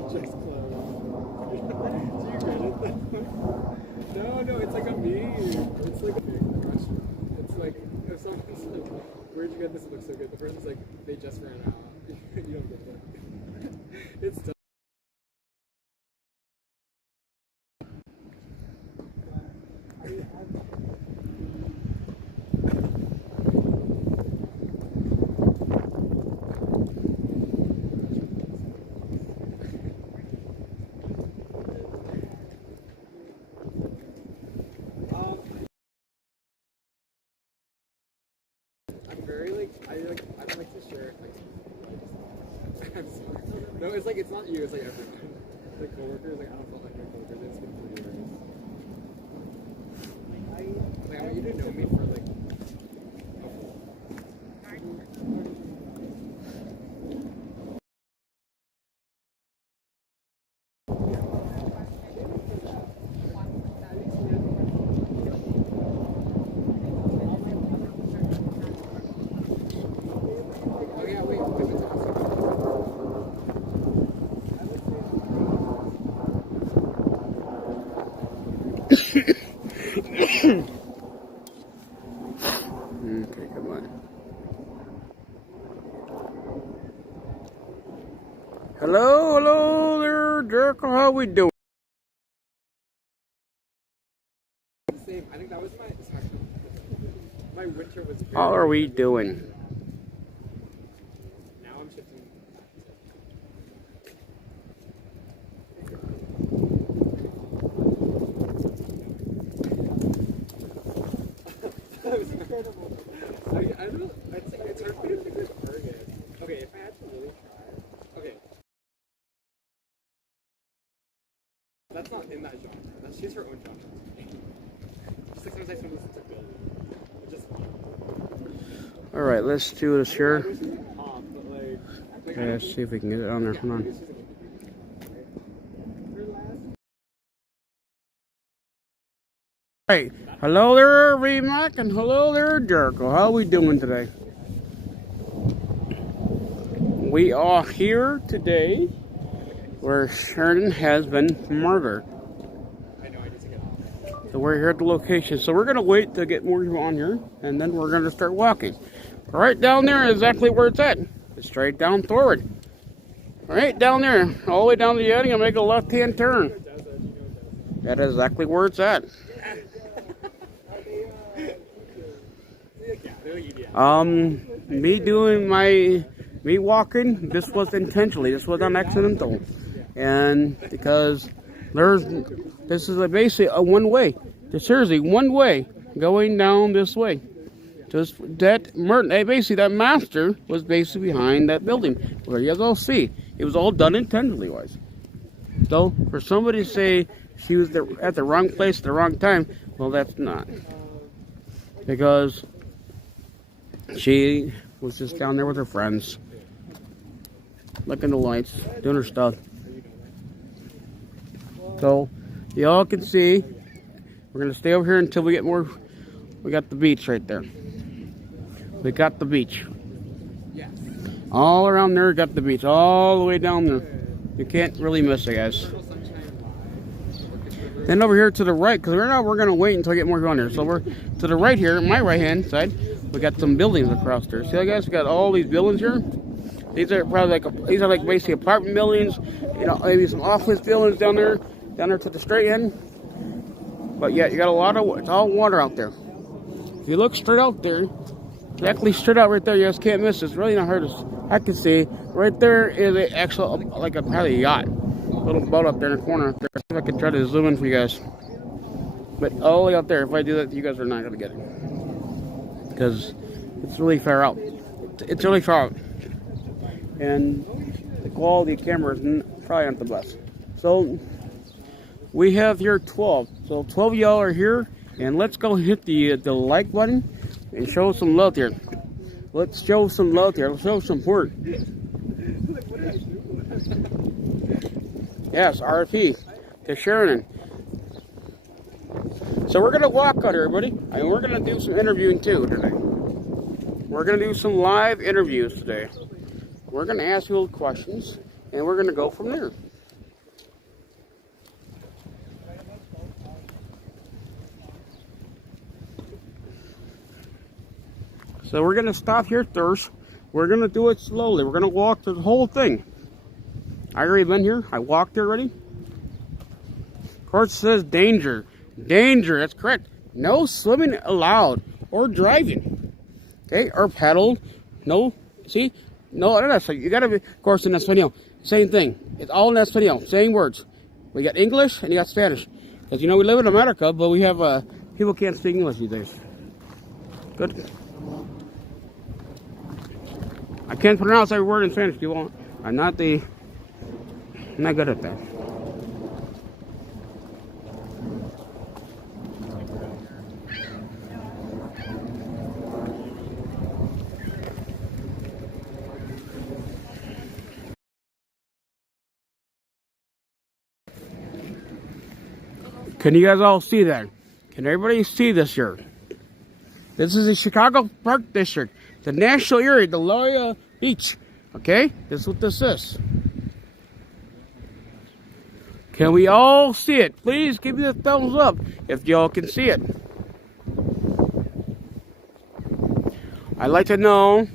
just closed. Do you get it though? No, it's like a meme. It's like a big restaurant. It's like, if someone's like, where'd you get this? It looks so good. The person's like, they just ran out. You don't get it. It's tough. I'm very I don't like to share it. I'm sorry. No, it's like, it's not you, it's like everyone. Like coworkers, like I don't feel like my coworkers, it's been 3 years. Like I want you to know me for like, oh yeah, wait, I've been to ask Okay, come on. Hello there, Jericho. How we doing? the same. I think that was my winter was very, How are we doing? now I'm shifting. That was incredible. I don't know. It's hard for me to pick a target. Okay, if I had to really try. Okay. That's not in that genre. She's her own genre. Just like sometimes I listen to Bill. Just All right, let's do this here. pop, but like Let's see if we can get it on there. Come on. Hey, hello there, V-Mac, and hello there, Jericho. How are we doing today? We are here today where Sheridan has been murdered. I know I need to get off. So we're here at the location. So we're going to wait to get more people on here, and then we're going to start walking. Right down there is exactly where it's at. It's straight down forward. Right down there, all the way down the edge, and make a left-hand turn. That is exactly where it's at. Me walking, this was intentionally, this was an accidental. And because this is basically a one way. Seriously, one way going down this way. Just that basically that master was basically behind that building. Where you guys all see, it was all done intentionally wise. So for somebody to say she was at the wrong place at the wrong time, well, that's not. Because she was just down there with her friends, looking at the lights, doing her stuff. So y'all can see, we're gonna stay over here until we get more. We got the beach right there. We got the beach. Yes. All around there, got the beach. All the way down there. You can't really miss it, guys. Then over here to the right, because right now we're going to wait until I get more people on there. So we're to the right here, my right hand side, we got some buildings across there. See that, guys? We got all these buildings here. These are probably these are like basically apartment buildings. You know, maybe some office buildings down there to the straight end. But yeah, you got a lot of, it's all water out there. If you look straight out there, exactly straight out right there, you guys can't miss it. It's really not hard to, I can see. Right there is an actual, like probably a yacht. Little boat up there in the corner up there. See if I can try to zoom in for you guys. But all the way out there, if I do that, you guys are not going to get it. Because it's really far out. It's really far out. And the quality of camera is probably not the best. So we have here 12. So 12 of y'all are here. And let's go hit the like button and show some love here. Let's show some love here. Let's show some support. Yes, RP to Sheridan. So we're gonna walk out here, everybody, and we're gonna do some interviewing too today. We're gonna do some live interviews today. We're gonna ask you questions, and we're gonna go from there. So we're gonna stop here first. We're gonna do it slowly. We're gonna walk the whole thing. I already been here. I walked here already. Of course, it says danger. Danger. That's correct. No swimming allowed or driving. Okay, or paddle. No. See, no. That's you gotta be. Of course, in Espanol, same thing. It's all in Espanol. Same words. We got English and you got Spanish. Because you know we live in America, but we have people can't speak English these days. Good. I can't pronounce every word in Spanish. You won't. I'm not good at that. Can you guys all see that? Can everybody see this here? This is the Chicago Park District, the national area, the Loya Beach. Okay, this is what this is. Can we all see it? Please give me the thumbs up if y'all can see it. I'd like to know.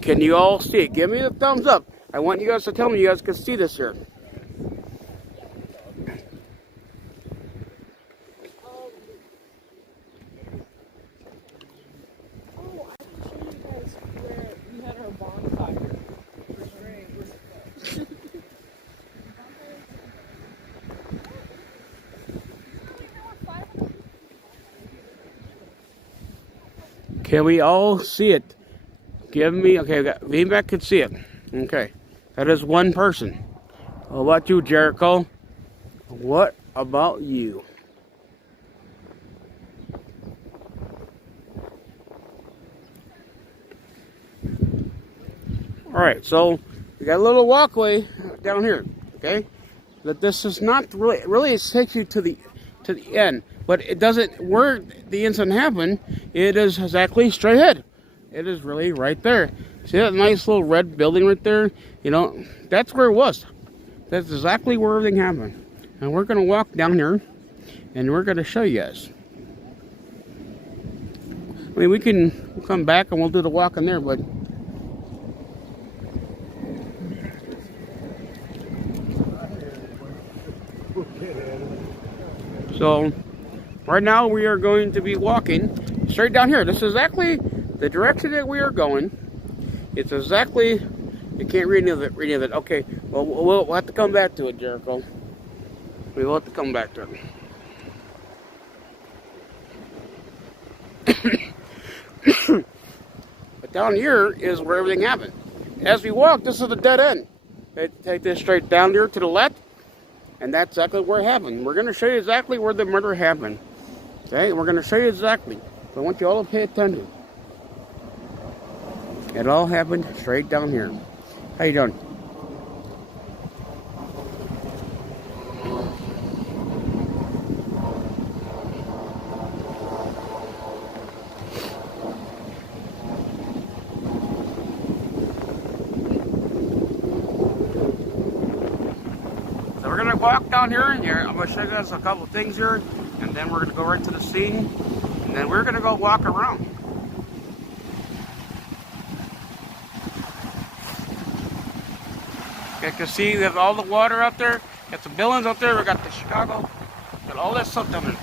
Can you all see it? Give me the thumbs up. I want you guys to tell me you guys can see this here. Can we all see it? Give me, okay, VMAC can see it. Okay, that is one person. How about you, Jericho? What about you? Alright, so we got a little walkway down here, okay? But this is not really it takes you to the end. But it doesn't, where the incident happened, it is exactly straight ahead. It is really right there. See that nice little red building right there? You know, that's where it was. That's exactly where everything happened. And we're going to walk down here, and we're going to show you guys. I mean, we can come back and we'll do the walk in there, but... So, right now we are going to be walking straight down here. This is exactly the direction that we are going. It's exactly, you can't read any of it. Okay, well, we'll have to come back to it, Jericho. We will have to come back to it. But down here is where everything happened. As we walk, this is the dead end. Take this straight down here to the left. And that's exactly where it happened. We're going to show you exactly where the murder happened. Okay, we're going to show you exactly. So I want you all to pay attention. It all happened straight down here. How you doing? So we're going to walk down here, and I'm going to show you guys a couple of things here, and then we're going to go right to the scene, and then we're going to go walk around. You can see we have all the water out there, got some buildings out there, we got the Chicago, got all that stuff down there.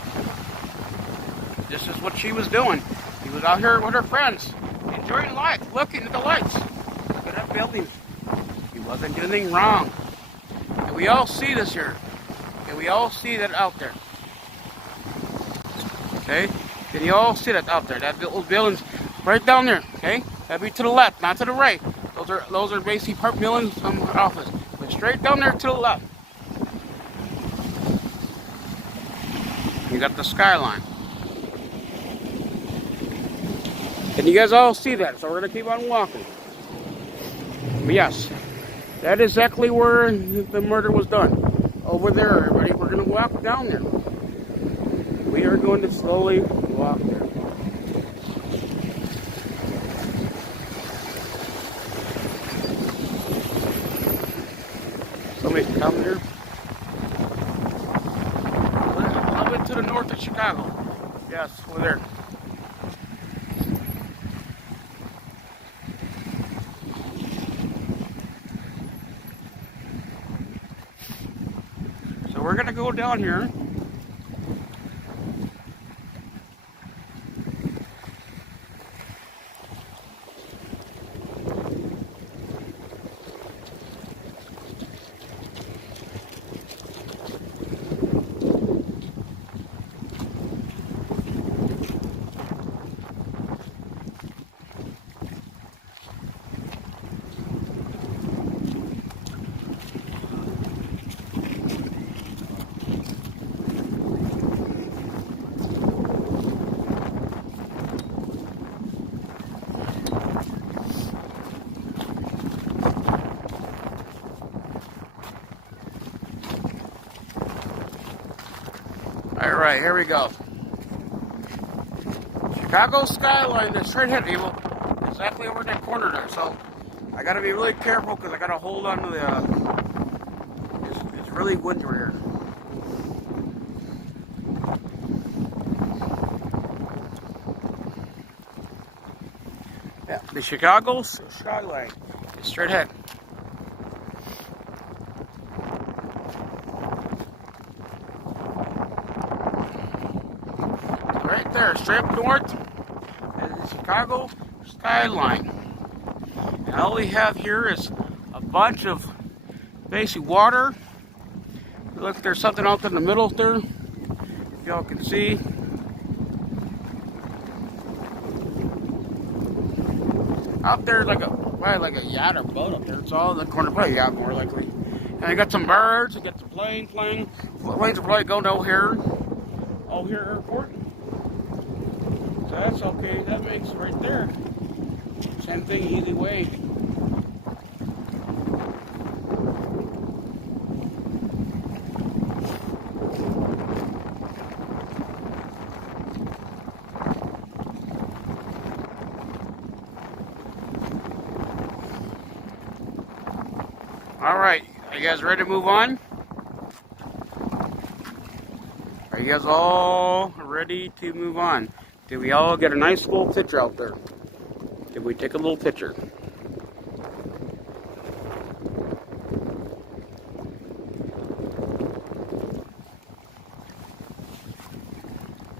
This is what she was doing. She was out here with her friends, enjoying life, looking at the lights. Look at that building. She wasn't doing anything wrong. And we all see this here. And we all see that out there. Okay? Can you all see that out there? That little building's right down there. Okay? That'd be to the left, not to the right. Those are basically park buildings, some office. But straight down there to the left. You got the skyline. Can you guys all see that? So we're going to keep on walking. But yes, that is exactly where the murder was done. Over there, everybody. We're going to walk down there. We are going to slowly walk there. Somebody come here. A little bit to the north of Chicago. Yes, over there. So we're gonna go down here. All right, here we go. Chicago skyline, the straight ahead, people. Exactly over that corner there. So I got to be really careful because I got to hold on to the. It's really winter here. Yeah, the Chicago skyline, straight ahead. Right there, straight up north, is the Chicago skyline. And all we have here is a bunch of basic water. Look, there's something out there in the middle there, if y'all can see. Out there, probably like a yacht or boat up there. It's all in the corner, probably a yacht more likely. And I got some birds. I got the plane flying. Planes will probably go down here. Oh, here airport. So that's okay. That makes it right there. Same thing, easy way. All right, are you guys ready to move on? Are you guys all ready to move on? Did we all get a nice little picture out there? Did we take a little picture?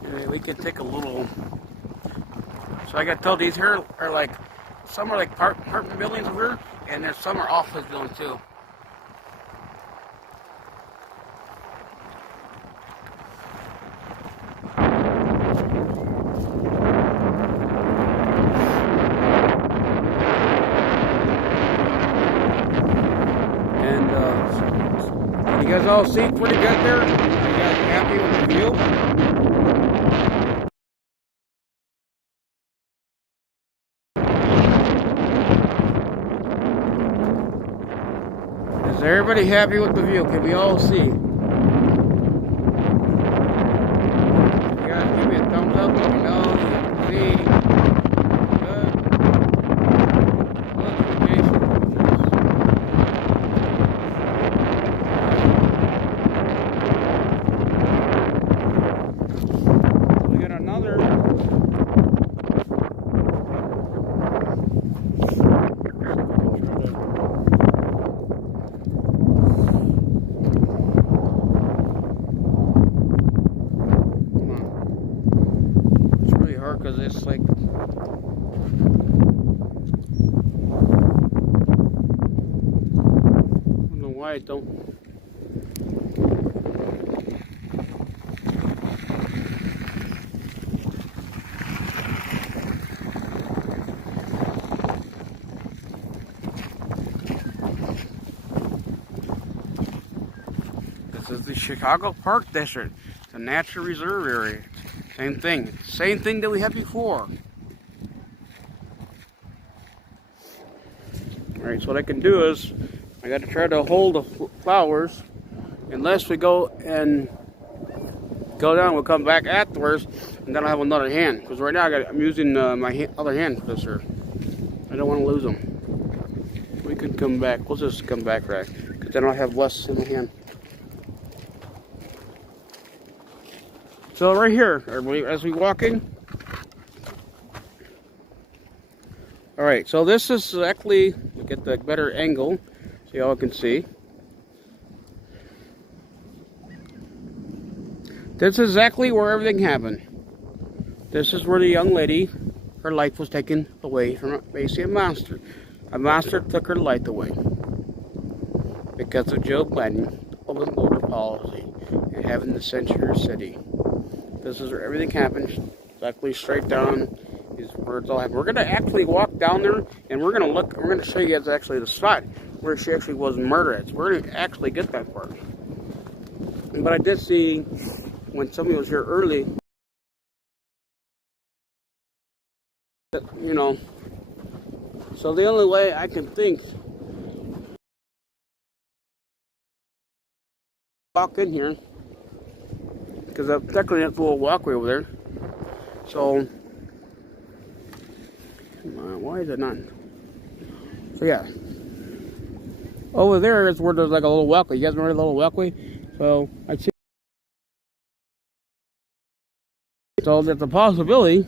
Yeah, we could take a little. So I got told these here are like, some are like apartment buildings over here, and there's some are office buildings too. You guys all see pretty good there? Are you guys happy with the view? Is everybody happy with the view? Can we all see? You guys give me a thumbs up. Let me know you can see. Because it's like, I don't know why I don't. This is the Chicago Park District, the natural reserve area. Same thing that we had before. Alright, so what I can do is, I got to try to hold the flowers, unless we go and go down, we'll come back afterwards, and then I'll have another hand. Because right now I'm using my other hand for this here. I don't want to lose them. We could come back, we'll just come back right, because then I'll have less in my hand. So right here, everybody, as we walk in. All right, so this is exactly, to get the better angle, so y'all can see. This is exactly where everything happened. This is where the young lady, her life was taken away from basically a monster. A monster took her life away because of Joe Biden, open border policy, and having the censure city. This is where everything happened. Exactly straight down is where it's all happened. We're gonna actually walk down there, and we're gonna look. We're gonna show you guys actually the spot where she actually was murdered. So we're gonna actually get that part. But I did see when somebody was here early. You know, so the only way I can think, walk in here, because technically that's a little walkway over there. So, why is it not? So yeah, over there is where there's like a little walkway. You guys remember the little walkway? So I see. So there's a possibility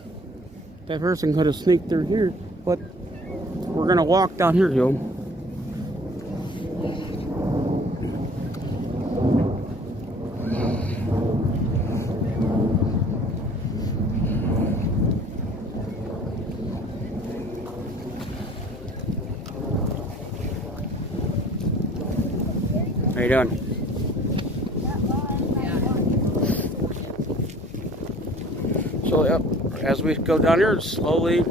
that person could have sneaked through here, but we're gonna walk down here, Joe. How you doing? So yep, as we go down here, slowly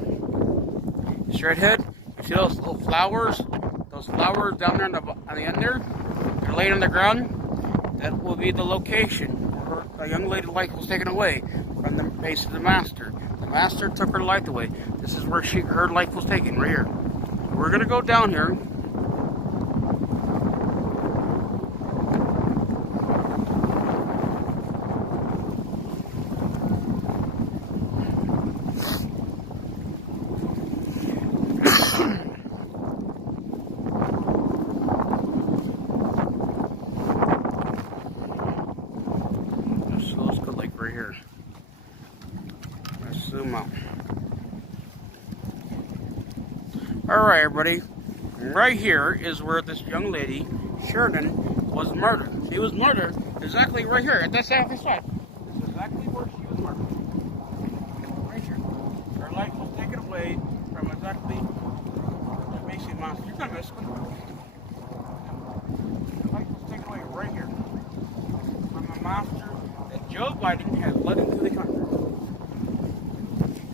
straight ahead. You see those little flowers? Those flowers down there on the end there? They're laying on the ground. That will be the location where a young lady's life was taken away from the base of the master. The master took her life away. This is where her life was taken, right here. We're gonna go down here. Zoom out. Alright, everybody. Right here is where this young lady, Sheridan, was murdered. She was murdered exactly right here at this spot. This is exactly where she was murdered. Right here. Her life was taken away from exactly the basic monster. You're gonna miss one. Her life was taken away right here from a monster that Joe Biden has led into the country.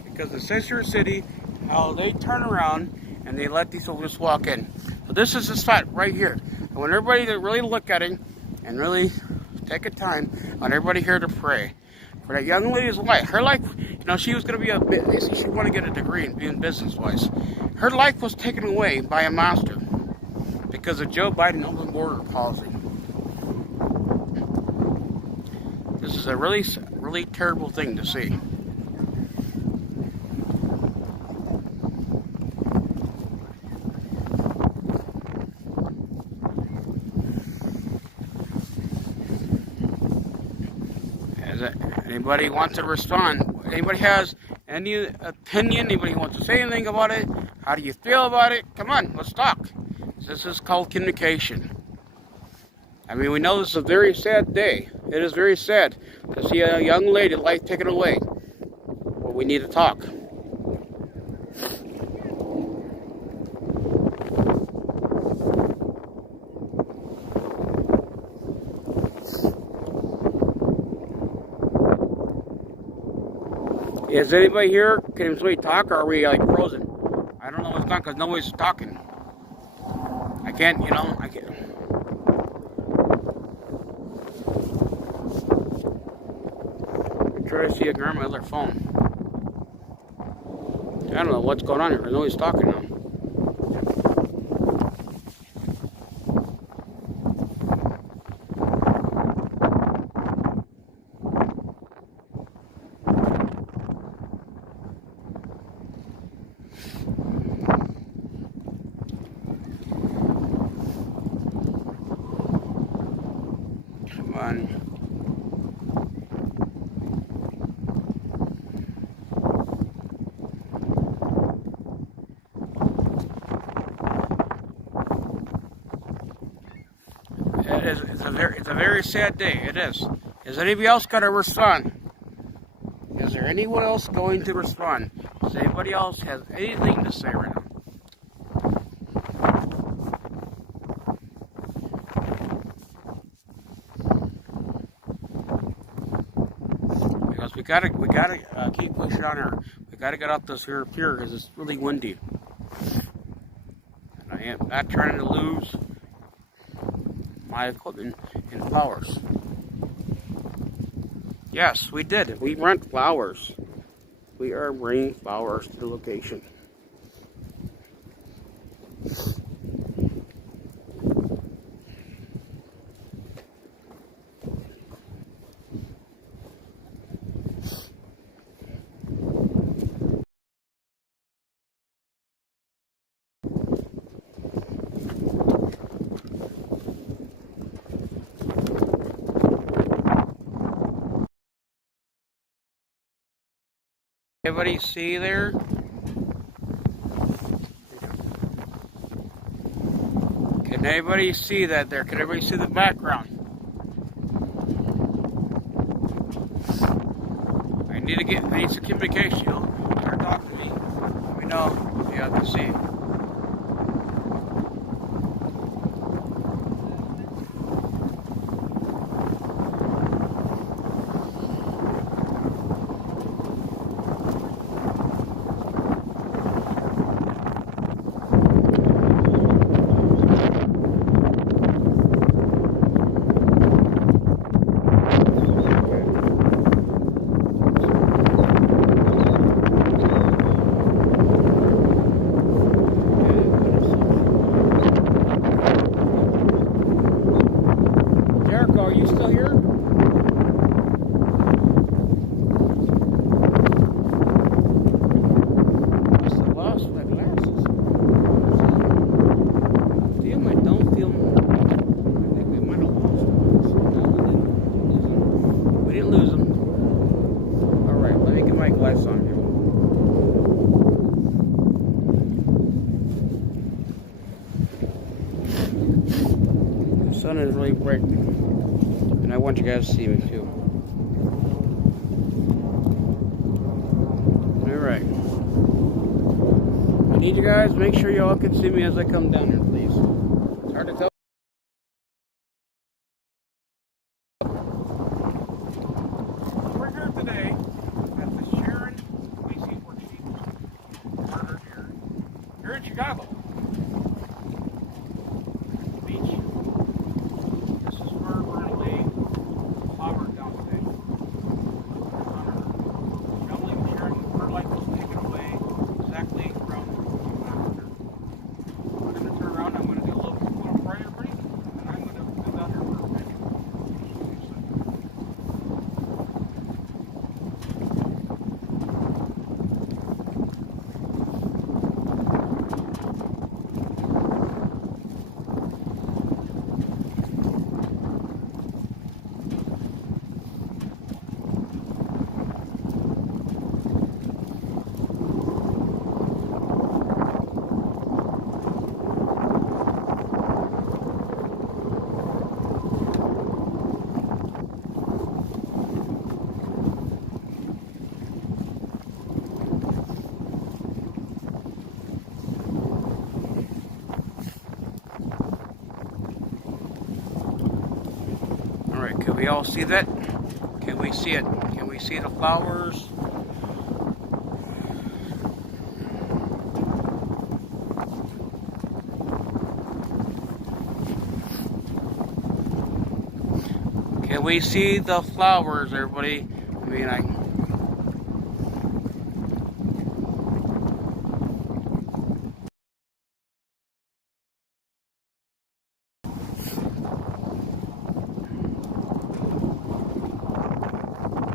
Because the censure city, how they turn around and they let these soldiers walk in. So this is the spot right here. I want everybody to really look at it and really take a time. I want everybody here to pray for that young lady's life. Her life, you know, she was going to be she wanted to get a degree in being business-wise. Her life was taken away by a monster because of Joe Biden open border policy. This is a really, really terrible thing to see. Anybody wants to respond? Anybody has any opinion? Anybody wants to say anything about it? How do you feel about it? Come on, let's talk. This is called communication. I mean, we know this is a very sad day. It is very sad to see a young lady life taken away. But we need to talk. Is anybody here? Can we talk, or are we like frozen? I don't know what's going on because nobody's talking. I can't, you know, I can't. I'm trying to see a grandma on their phone. I don't know what's going on here. Nobody's talking now. Come on. it's a very sad day. It is. Is anybody else going to respond? Is there anyone else going to respond? Does anybody else has anything to say right now? Because we gotta keep pushing on her. We gotta get up this here pier because it's really windy. And I am not trying to lose my equipment and flowers. Yes, we did. We rent flowers. We are bringing flowers to the location. Everybody see there? Can anybody see that there? Can everybody see the background? I need some communication. You'll start talking to me. Let me know if you have to see. Are you still here? Must have lost my glasses. Damn, I don't feel. I think we might have lost them. No, we didn't lose them. Alright, let me get my glasses on here. The sun is really bright. And I want you guys to see me too. Alright. I need you guys to make sure you all can see me as I come down here, please. It's hard to tell. We're here today at the Sheridan Gorman here in Chicago. Can we all see that? Can we see it? Can we see the flowers? Can we see the flowers, everybody? I mean,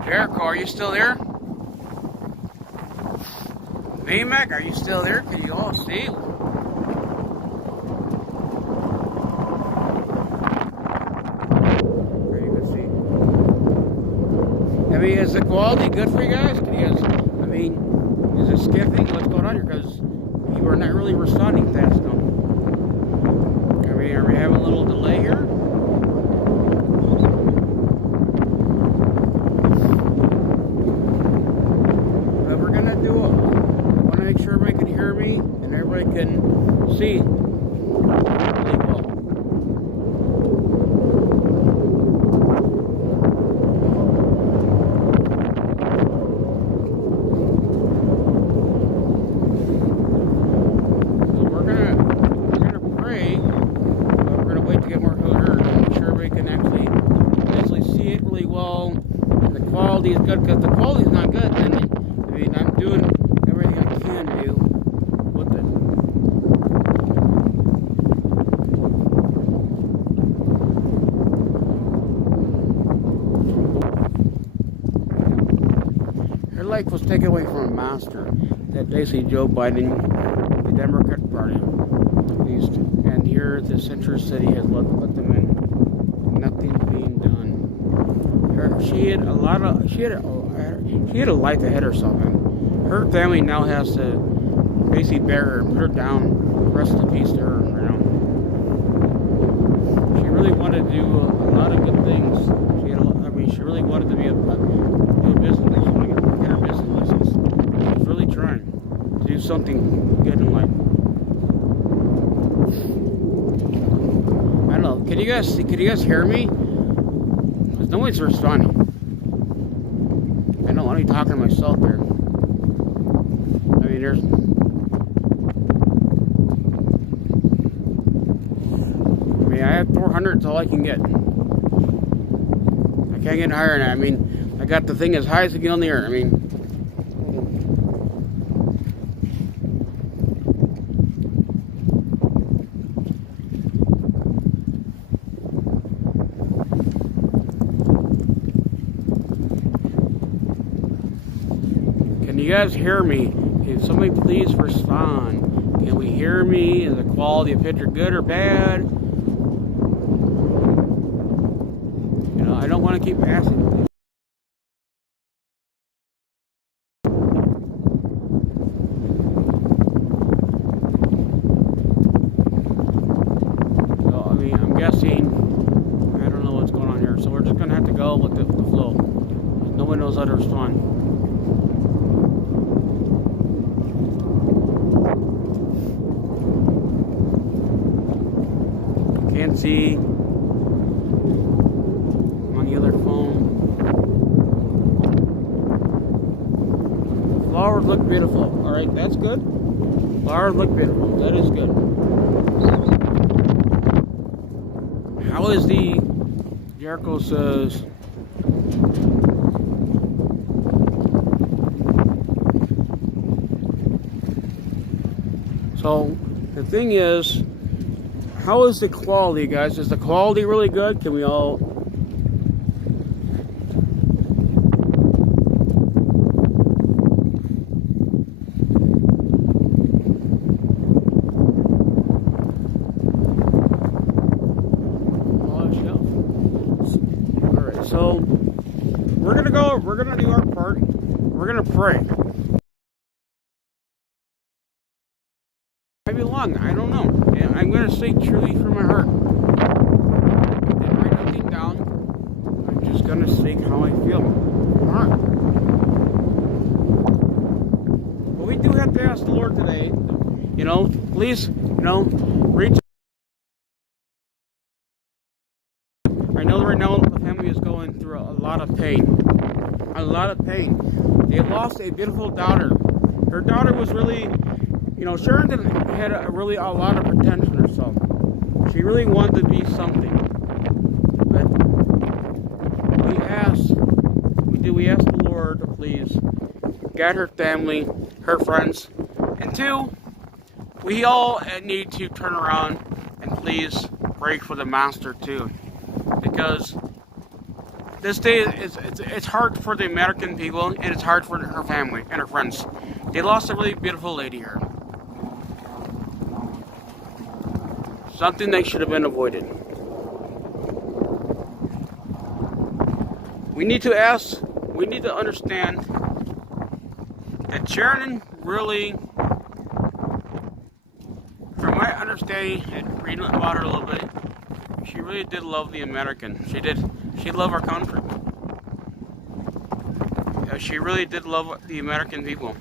Jericho, are you still there? VMAC, are you still there? Can you all see? There you can see. I mean, is the quality good for you guys? Can you guys, I mean, is it skipping? What's going on here? Because you are not really responding fast enough. I mean, are we having a little delay here? hear me and everybody can see really well. So we're gonna pray, but we're gonna wait to get more heard and make sure everybody can actually see it really well. And the quality is good, because the quality is not good, then I mean, I'm doing everything I can do with it. Her life was taken away from a master that basically Joe Biden, the Democrat Party, used. And here the Central City has let them in. Nothing's being done. She had a life ahead of herself, and her family now has to basically bury her and put her down. Rest in peace to her, you know. She really wanted to do a lot of good things. She really wanted to be do a business. She wanted to get her business license. She was really trying to do something good in life. I don't know. Can you guys hear me? Because nobody's responding. I don't want to be talking to myself here. I mean, I have 400, it's all I can get. I can't get higher than that. I mean, I got the thing as high as I can on the air. I mean, can you guys hear me? Can somebody please respond? Can we hear me? Is the quality of picture good or bad? You know, I don't want to keep asking. So, I mean, I'm guessing, I don't know what's going on here. So we're just going to have to go with the flow. No one knows how to respond. Can't see on the other phone. Flowers look beautiful. Alright, that's good. Flowers look beautiful. That is good. How is the Jericho says so the thing is, how is the quality, guys? Is the quality really good? Can we all... Alright, so we're gonna do our part. We're gonna pray. Maybe long, I don't know. And I'm going to say truly from my heart. I didn't write nothing down. I'm just going to say how I feel. Alright. But we do have to ask the Lord today, you know, please, you know, reach. I know that right now the family is going through a lot of pain. A lot of pain. They lost a beautiful daughter. Her daughter was really... You know, Sheridan had a lot of potential in herself. She really wanted to be something. But we asked the Lord to please guide her family, her friends. And two, we all need to turn around and please pray for the master too. Because this day, it's hard for the American people, and it's hard for her family and her friends. They lost a really beautiful lady here. Something that should have been avoided. We need to understand that Sheridan really, from my understanding and reading about her a little bit, she really did love the American. She did. She loved our country. She really did love the American people.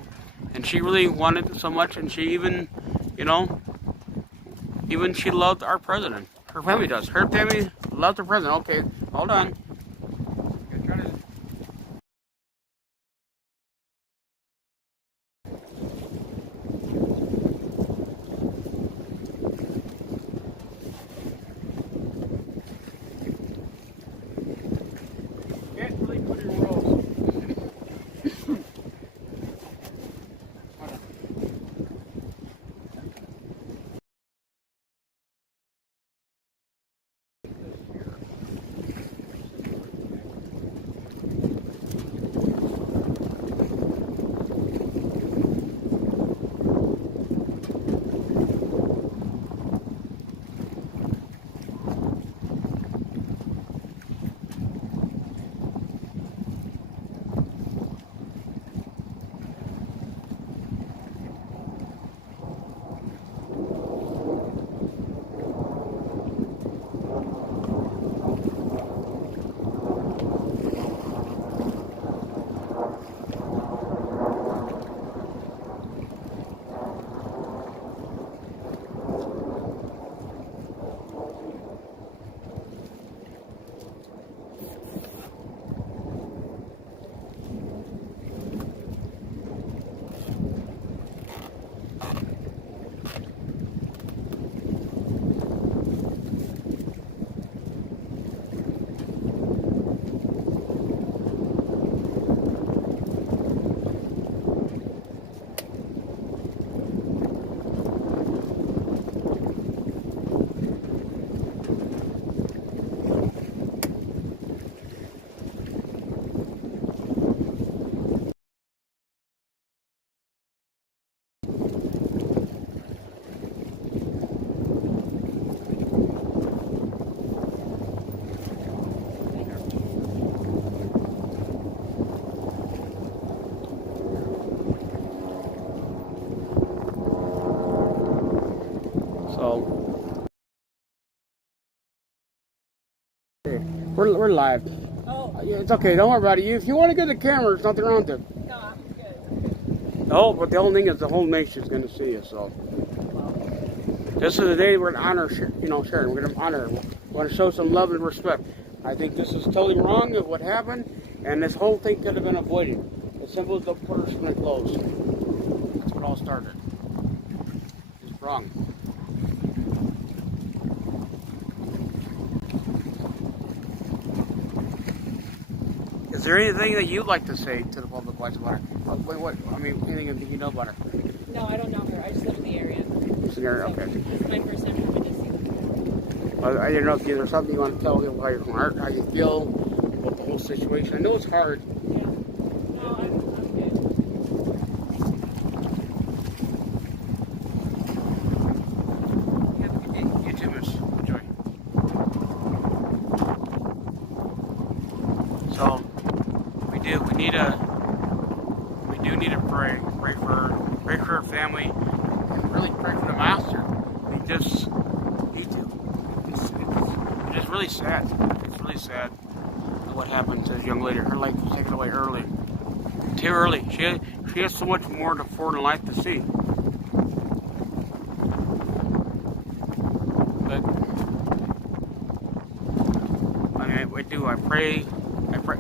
And she really wanted it so much, and she even, you know, even she loved our president. Her family does. Her family loves the president. Okay, hold on. Can't really put your world. So we're live. Oh, Yeah, it's okay. Don't worry about it. If you want to get the camera, there's nothing wrong with it. no, I'm good. No, but the only thing is the whole nation's going to see you. So this is the day we're going to honor, Sheridan. We're going to honor her. We're going to show some love and respect. I think this is totally wrong of what happened, and this whole thing could have been avoided. As simple as the punishment closed. That's what all started. It's wrong. Is there anything that you'd like to say to the public watch about her? Anything that you know about her? No, I don't know her. I just live in the area. It's an area, okay. This is my first time coming to see them. Well, I didn't know if there's something you want to tell people about your heart, how you feel about the whole situation. I know it's hard. Yeah. No, I'm good. Have a good day. You too, miss. Enjoy. So, we do need to pray for her family, and really pray for the master. We just need to. It's just really sad. It's really sad what happened to this young lady. Her life was taken away early. Too early. She has so much more to forward in life to see. But we do. I pray.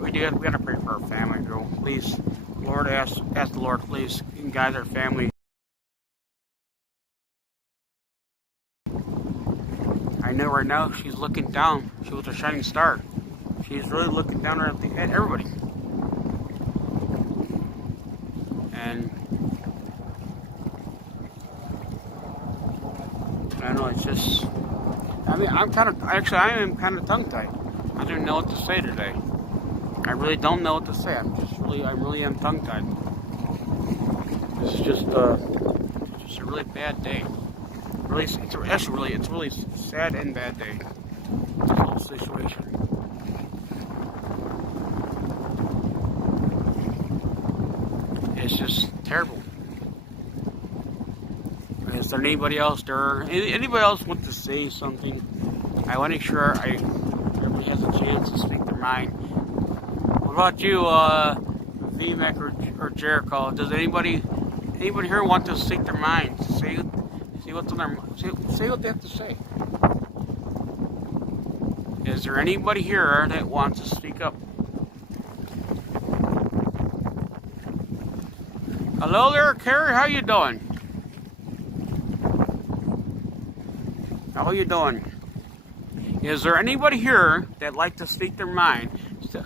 We gotta pray for our family, girl. Please, Lord, ask the Lord, please, guide our family. I know right now she's looking down. She was a shining star. She's really looking down at everybody. And I don't know. It's just. I am kind of tongue-tied. I don't know what to say today. I really don't know what to say. I really am tongue-tied. This is just a really bad day. It's really sad and bad day. This whole situation. It's just terrible. Is there anybody else want to say something? I want to make sure everybody has a chance to speak their mind. What about you, VMAC or Jericho? Does anybody Anybody here want to speak their minds? See what's on their say what they have to say. Is there anybody here that wants to speak up? Hello there, Carrie. How you doing? How you doing? Is there anybody here that like to speak their mind?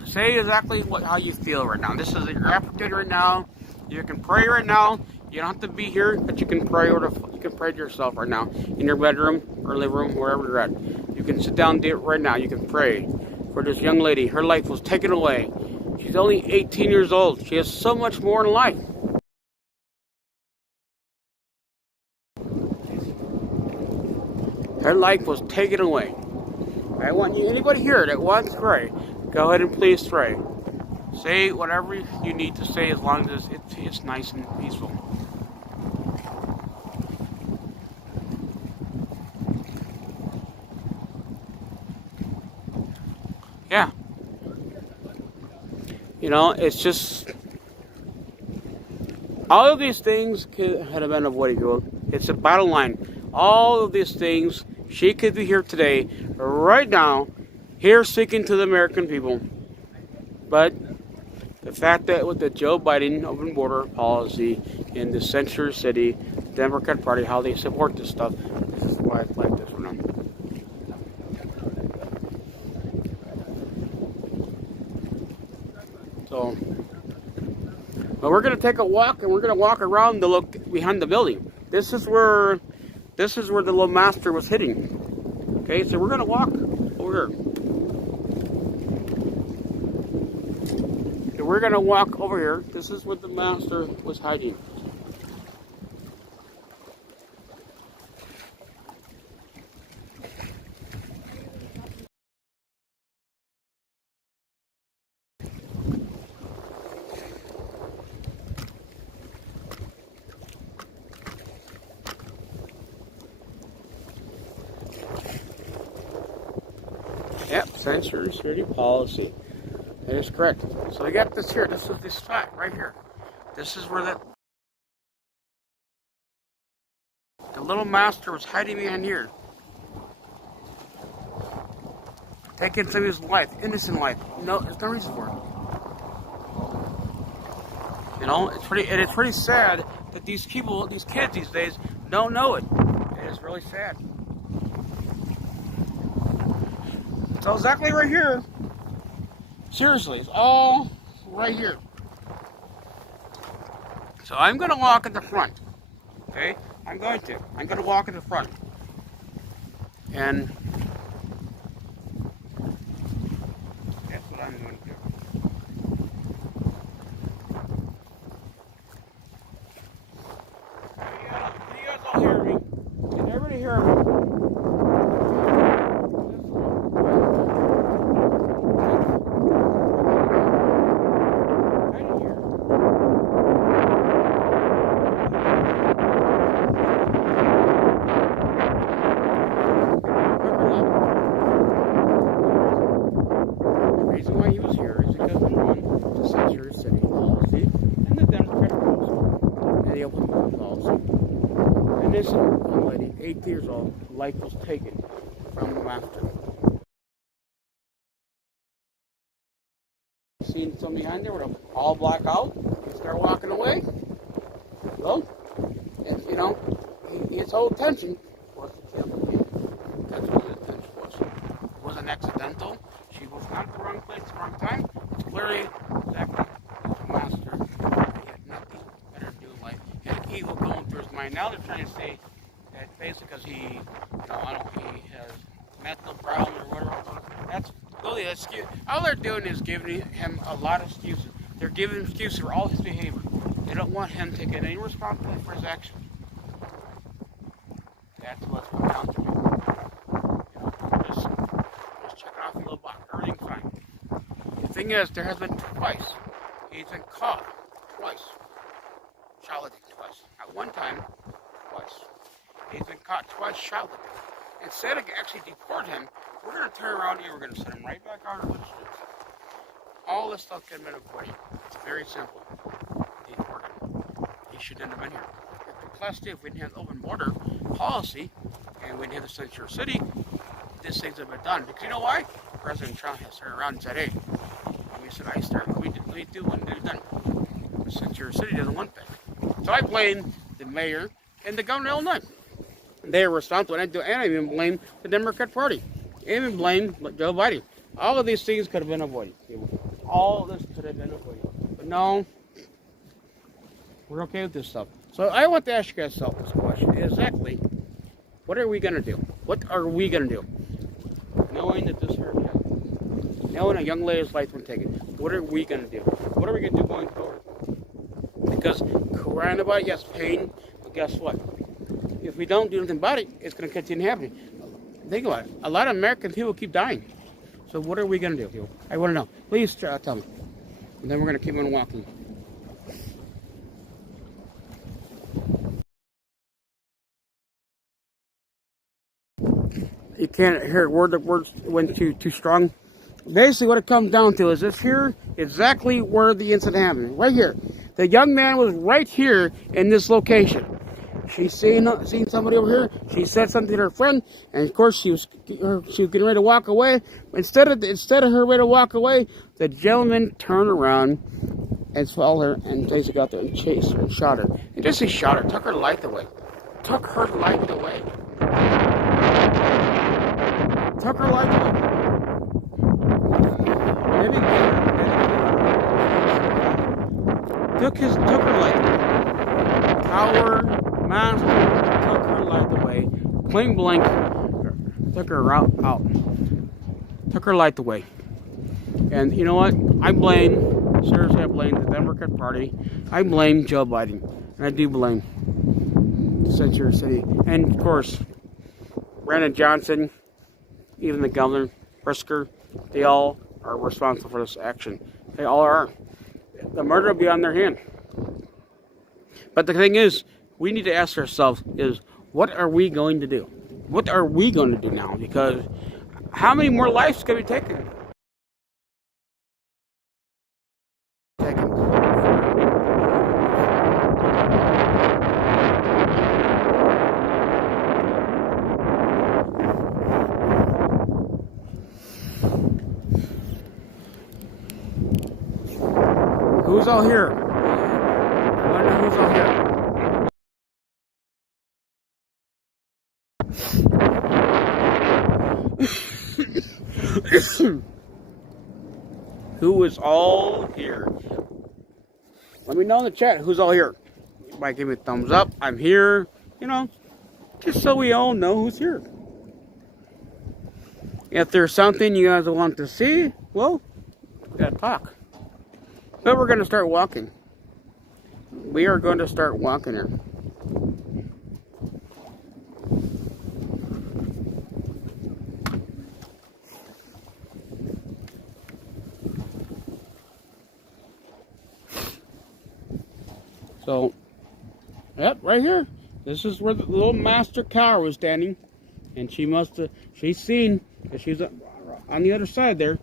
Say exactly how you feel right now. This is your opportunity right now. You can pray right now. You don't have to be here, but you can pray to yourself right now in your bedroom or living room, wherever you're at. You can sit down and do it right now. You can pray for this young lady. Her life was taken away. She's only 18 years old. She has so much more in life. Her life was taken away. I want you, anybody here that wants to pray, go ahead and please pray. Say whatever you need to say as long as it's nice and peaceful. Yeah. You know, it's just, all of these things could have been avoided. It's a bottom line. All of these things, she could be here today, right now, here speaking to the American people. But the fact that with the Joe Biden open border policy in the Century City Democrat Party, how they support this stuff, this is why it's like this for them. So, but we're going to take a walk, and we're going to walk around to look behind the building. This is where the little master was hitting. Okay, so we're going to walk over here. So we're going to walk over here. This is where the master was hiding. Yep, Century City policy. That is correct. So we got this here. This is the spot right here. This is where the little master was hiding behind here, taking somebody's life, innocent life. No, there's no reason for it. You know, it's pretty sad that these people, these kids these days, don't know it. It is really sad. So exactly right here. Seriously, it's all right here. So I'm going to walk at the front. Okay? I'm going to walk at the front. And that's what I'm going to do. You guys all hear me? Can everybody hear me? And this young lady, 8 years old, life was taken from the master. Seen something behind there with a all black out. He started walking away. Well, and, you know, his whole intention was to kill him. That's what his intention was. It wasn't accidental. She was not at the wrong place at the wrong time. It's clearly exactly the master. He had nothing better to do in life. He had evil going through his mind. Now they're trying to say that basically because he has mental problems or whatever. That's really an excuse. All they're doing is giving him a lot of excuses. They're giving excuses for all his behavior. They don't want him to get any responsibility for his actions. That's what's going down to me. You know, just checking off a little box. Everything's fine. The thing is, there has been twice. He's been caught twice. Shouting twice. Not one time, twice. He's been caught twice shouting. Instead of actually deport him, we're going to turn around here. We're going to send him right back out of the streets. All this stuff can be avoided. It's very simple. Deport him. He They shouldn't have been here. Plus, if we didn't have the open border policy and we didn't have the sanctuary city, these things have been done. Because you know why? President Trump has turned around and said, hey, we said I started, we do what they've done. The sanctuary city doesn't want that. So I blame the mayor and the governor of Illinois. They are responsible, and I even blame the Democrat Party. I even blame Joe Biden. All of these things could have been avoided. All of this could have been avoided. But no, we're okay with this stuff. So I want to ask you guys this question. Exactly, what are we going to do? What are we going to do? Knowing that this happened, knowing a young lady's life was taken, what are we going to do? What are we going to do going forward? Because coronavirus, yes, pain, but guess what? If we don't do anything about it, it's going to continue happening. Think about it. A lot of American people keep dying. So what are we going to do? I want to know. Please tell me. And then we're going to keep on walking. You can't hear a word. The words went too strong. Basically, what it comes down to is this here, exactly where the incident happened. Right here. The young man was right here in this location. She's seen somebody over here. She said something to her friend, and of course she was getting ready to walk away. Instead of her ready to walk away, the gentleman turned around and followed her and basically got there and chased her and shot her. And just he shot her, took her life away. Took her life away. Took her life away. Took her life away. Coward, monster, took her life away. Plain blank, took her out. Took her life away. And you know what? Seriously, I blame the Democrat Party. I blame Joe Biden. And I do blame the sanctuary city. And of course, Brandon Johnson, even the governor, Brisker, they all are responsible for this action. They all are. The murder will be on their hand. But the thing is, we need to ask ourselves is, what are we going to do? What are we going to do now? Because how many more lives can be taken? Who's all here? I want to know who's all here. Who is all here? Let me know in the chat who's all here. You might give me a thumbs up. I'm here. You know, just so we all know who's here. If there's something you guys want to see, well, we gotta talk. But we're going to start walking. We are going to start walking here. So, yep, right here. This is where the little master cow was standing. And she's seen that she's on the other side there.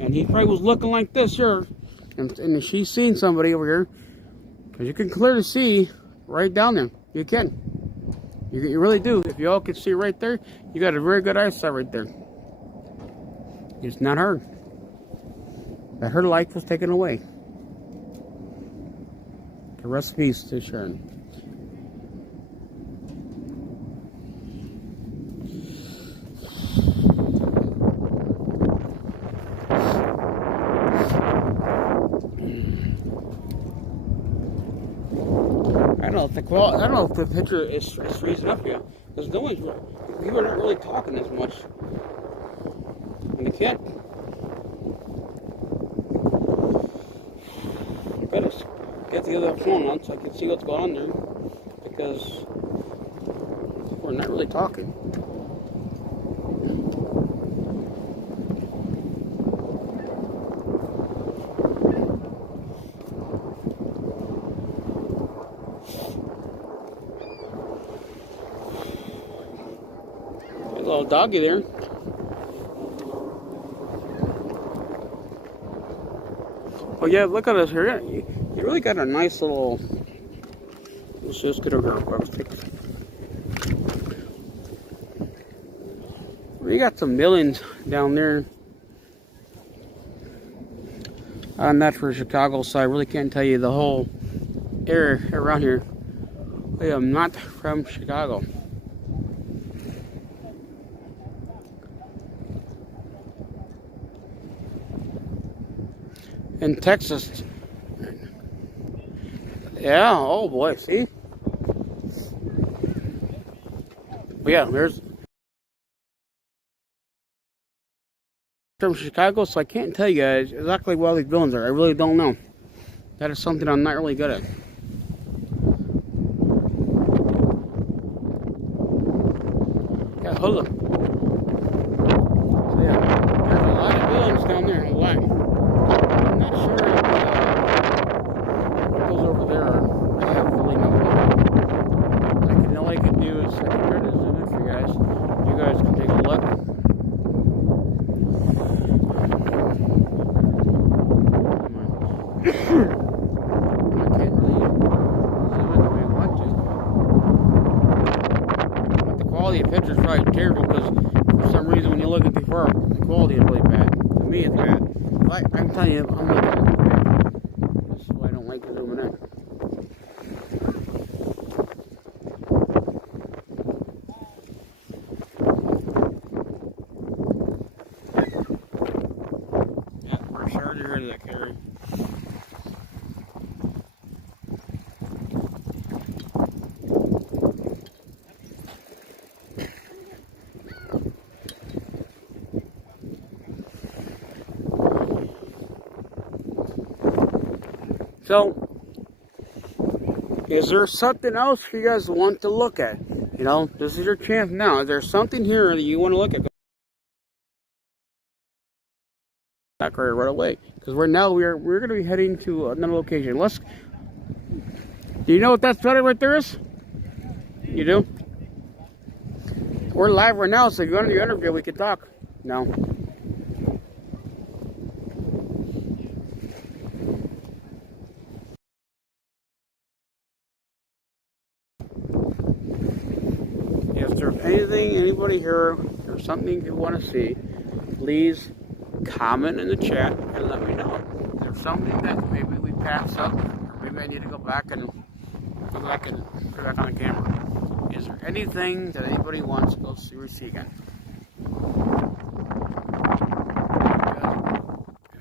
And he probably was looking like this here. And she's seen somebody over here. Because you can clearly see right down there. You can. You really do. If you all can see right there, you got a very good eyesight right there. It's not her. But her life was taken away. The rest in peace to Sharon. I don't know if the picture is freezing up here, because people are not really talking as much, and they can't. I better get the other phone on so I can see what's going on there, because we're not really talking. Little doggy there. Oh yeah, look at us here. You really got a nice little Let's just get over here. We got some buildings down there. I'm not from Chicago, so I really can't tell you the whole area around here. I am not from Chicago. In Texas. Yeah, oh boy, see? But yeah, there's from Chicago, so I can't tell you guys exactly where all these buildings are. I really don't know. That is something I'm not really good at. Yeah, hold up. So yeah, there's a lot of buildings down there, a lot. I'm not sure if those over there are. I have really no idea. All I can do is I can try to zoom in for you guys. You guys can take a look. I can't really zoom in the way I want to. But the quality of the picture is probably terrible because for some reason when you look at the far, the quality is really bad. To me it's bad. But I'm telling you, I'm looking at it bad. That's why I don't like zooming in. Yeah, we're sure to hear that, Carrie. So, is there something else you guys want to look at? You know, this is your chance now. Is there something here that you want to look at? Back right away, because we're going to be heading to another location. Do you know what that study right there is? You do? We're live right now, so if you want to do an interview, we can talk. No. If there's anything, anybody here, or something you want to see, please comment in the chat and let me know. If there's something that maybe we pass up, or maybe I need to go back and put it back on the camera. Is there anything that anybody wants to go see again?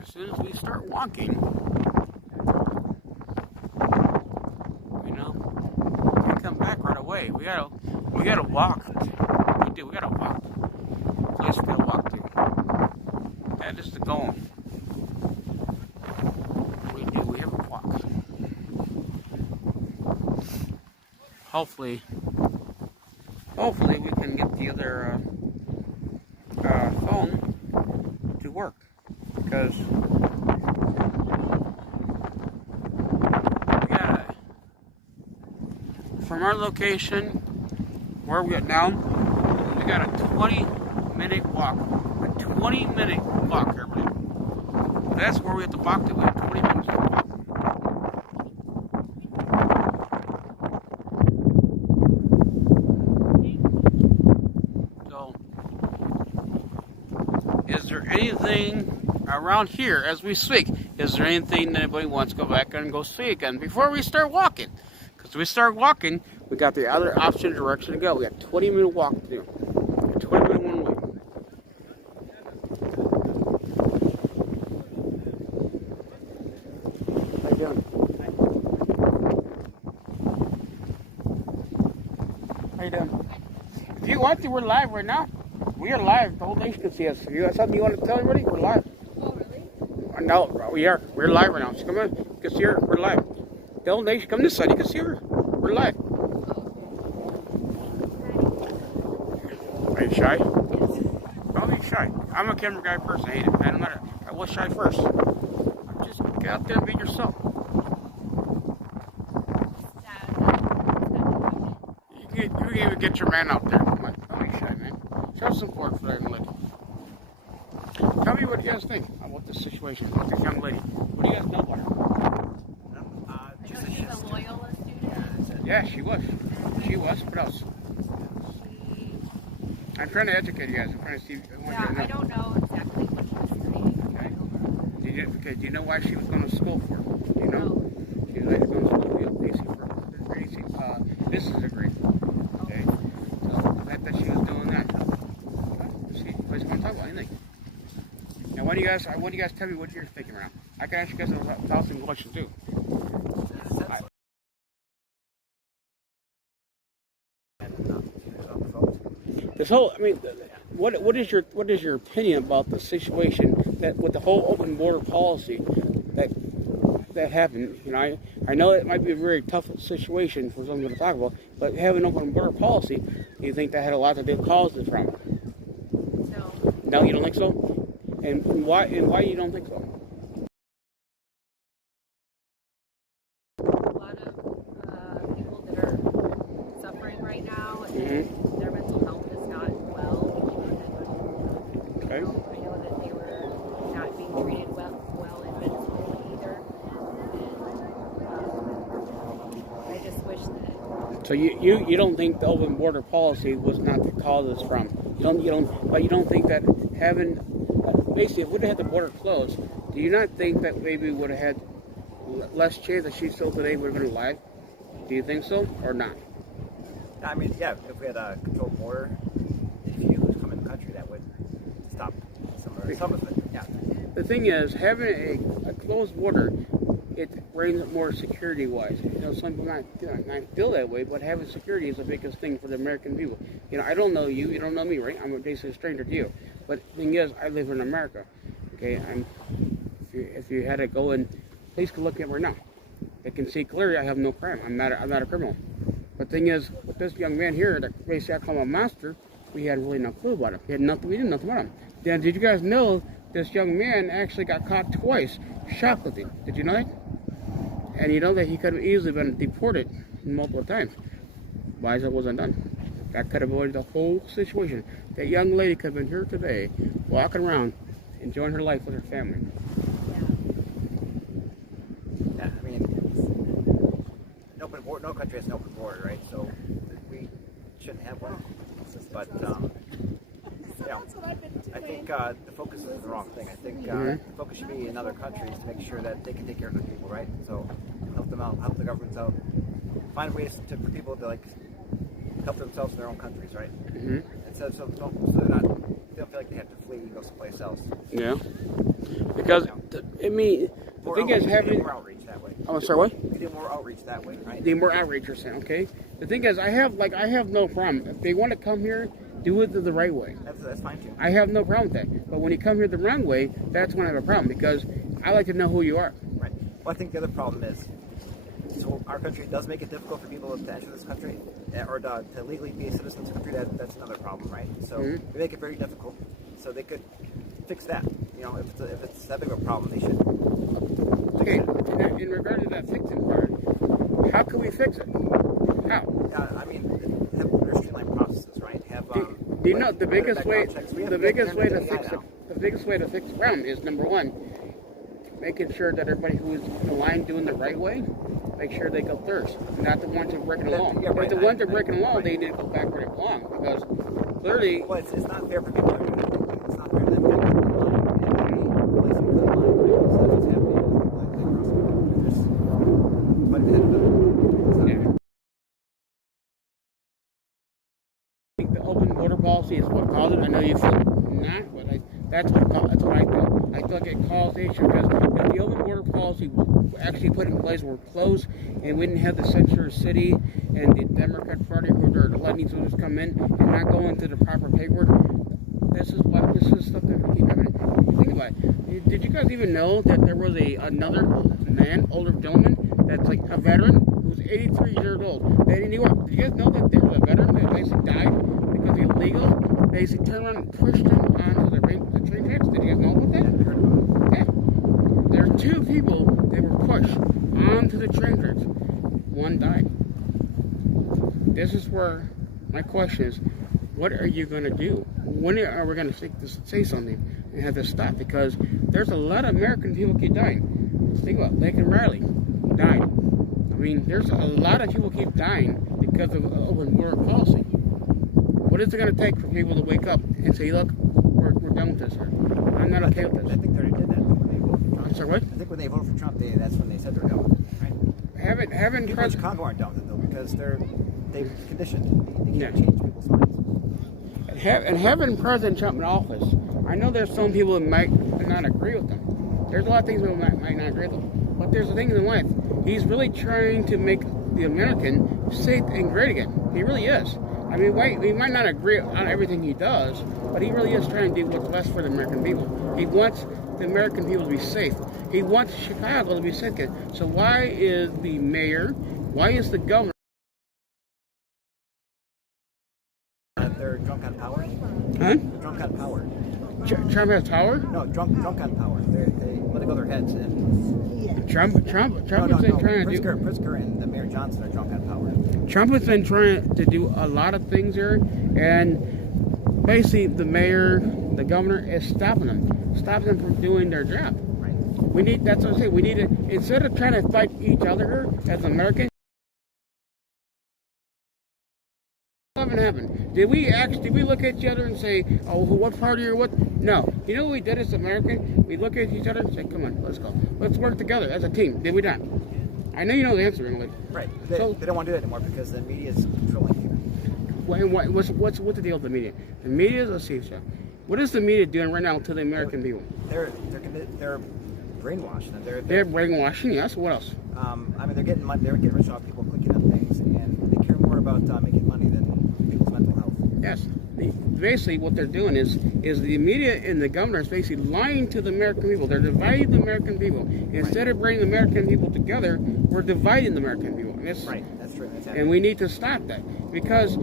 As soon as we start walking, you know, we come back right away. We gotta walk. We gotta walk. Place we gotta walk to. That is the goal. We have a walk. Hopefully we can get the other phone to work, because we gotta, from our location where we got down, we got a 20-minute walk. A 20-minute walk, everybody. That's where we have to walk to. We have 20 minutes to walk. Is there anything around here as we speak? Is there anything that anybody wants to go back and go see again before we start walking? Because we start walking, we got the other opposite direction to go. We got 20-minute walk to do. 20-minute one way. How you doing? How you doing? If you want to, we're live right now. We are live. The whole nation can see us. If you got something you want to tell everybody, we're live. Oh, really? No, we are. We're live right now. So come on. You can see her. We're live. The whole nation, come this side. You can see her. We're live. Are you shy? Yes. Don't be shy. I'm a camera guy person. I hate it. I was shy first. Just get out there and be yourself. You can even get your man out there. Come on. Don't be shy, man. Show some support for that young lady. Tell me what you guys think about this situation, about this young lady. What do you guys know about her? She's a Loyola student. Yeah, she was. She was. What else? I'm trying to educate you guys. I'm trying to see. Yeah, I don't know exactly what she was studying. Okay. Do you know why she was going to school for? Do you know? No. She was going to school for a business degree. Okay. So the fact that she was doing that. See, what you want to talk about? Anything? Now, why do you guys tell me what you're thinking around? I can ask you guys 1,000 questions too. This whole, I mean, what is your opinion about the situation that with the whole open border policy that happened? You know, I know it might be a very tough situation for someone to talk about, but having an open border policy, do you think that had a lot to do with causes from it? No. No, you don't think so? And why you don't think so? A lot of people that are suffering right now, and their mental health is not well. Okay. I know that they were not being treated well in Venezuela either. And I just wish that. So you don't think the open border policy was not the causes from? But you don't think that having basically if we would have had the border closed, do you not think that maybe we would have had less chance that she still today would have been alive? Do you think so or not? I mean, yeah, if we had a controlled border, if you was coming in the country, that would stop some of it. Yeah. The thing is, having a closed border, it brings up more security-wise. You know, some people not feel that way, but having security is the biggest thing for the American people. You know, I don't know you, you don't know me, right? I'm basically a stranger to you. But the thing is, I live in America. Okay, if you had to go and please can look at me right now. I can see clearly I have no crime. I'm not a criminal. But the thing is, with this young man here, that basically I call him a monster, we had really no clue about him. We did nothing about him. Then did you guys know this young man actually got caught twice shoplifting? Did you know that? And you know that he could have easily been deported multiple times. Why is it wasn't done? That could have avoided the whole situation. That young lady could have been here today, walking around, enjoying her life with her family. Yeah, I mean, no country has an open border, right? So we shouldn't have one. But I think the focus is the wrong thing. I think the focus should be in other countries to make sure that they can take care of their people, right? So help them out, help the governments out, find ways for people to help themselves in their own countries, right? Instead of so they don't feel like they have to flee and go someplace else. Yeah. Because I mean, the thing is having more outreach that way. Oh, sorry, what? We do more outreach that way, right? The more outreach, you're saying, okay? The thing is, I have no problem if they want to come here, do it the right way. That's fine too. I have no problem with that. But when you come here the wrong way, that's when I have a problem because I like to know who you are. Right. Well, I think the other problem is, so our country does make it difficult for people to enter this country or to legally be a citizen of this country. That's another problem, right? So we make it very difficult. So they could fix that. You know, if it's that big of a problem, they should. Okay. In regard to that fixing part, how can we fix it? How? I mean, have more streamlined processes, right? Have do you know the biggest way? The biggest way to fix it. The biggest way to fix the problem is number one, making sure that everybody who is in the line doing the right way, make sure they go first, not the ones who are breaking the law. Yeah, right. If the ones that are breaking the law, they need to go back where they belong because clearly. Well, it's not fair for people to do it. It's not fair for them to get in the line and be placed in the line, right? So that's what's happening with the crossing. There's quite a bit of it. Yeah. I think the open border policy is what caused it. I know you feel not, but that's what I feel. I feel like it caused the issue because if the open border policy actually put in place were closed and we didn't have the censor city and the Democrat Party who are letting students come in and not go into the proper paperwork, this is stuff that keep happening. Think about it. Did you guys even know that there was another man, older gentleman, that's like a veteran who's 83 years old? They didn't know. Did you guys know that there was a veteran that basically died because he's illegal? They basically turned around and pushed him onto the train tracks. Did you guys know about that? Yeah. There are two people that were pushed onto the train tracks. One died. This is where my question is, what are you going to do? When are we going to say something and have this stop? Because there's a lot of American people keep dying. Think about it. Lincoln Riley died. mean, there's a lot of people keep dying because of open border policy. What is it going to take for people to wake up and say, look, we're done with this here. I'm not okay with I this. think they already did that when they voted for Trump. I'm sorry, what? I think when they voted for Trump, that's when they said they're done with it, right? Having People in Chicago aren't done with it though because they've conditioned. They can't Yeah. change people's minds. And having President Trump in office, I know there's some people that might not agree with him. There's a lot of things that might not agree with him. But there's the things in life. He's really trying to make the American safe and great again. He really is. I mean, we might not agree on everything he does, but he really is trying to do what's best for the American people. He wants the American people to be safe. He wants Chicago to be safe again. So why is the mayor, why is the governor? They're drunk on power. Huh? They're drunk on power. Trump has power? No, drunk on power. They let it go their heads. And Trump has been trying to do. Pritzker and Mayor Johnson are drunk on power. Trump has been trying to do a lot of things here, and basically the mayor, the governor is stopping them from doing their job. Right. That's what I'm saying. We need to, instead of trying to fight each other here as Americans. Nothing happened. Did we look at each other and say, oh, what party or what? No. You know what we did as Americans? We look at each other and say, come on, let's go. Let's work together as a team. Did we not? I know you know the answer, Emily. Right. They don't want to do that anymore because the media is controlling people. What's the deal with the media? The media is a safe shop. What is the media doing right now to the American people? They're brainwashing them. They're brainwashing. Yes. What else? I mean, they're getting money. They're getting rich off people clicking on things, and they care more about making money than people's mental health. Yes. Basically, what they're doing is the media and the governor is basically lying to the American people. They're dividing the American people. Instead of bringing the American people together, we're dividing the American people. And Right. That's true. That's and we need to stop that because,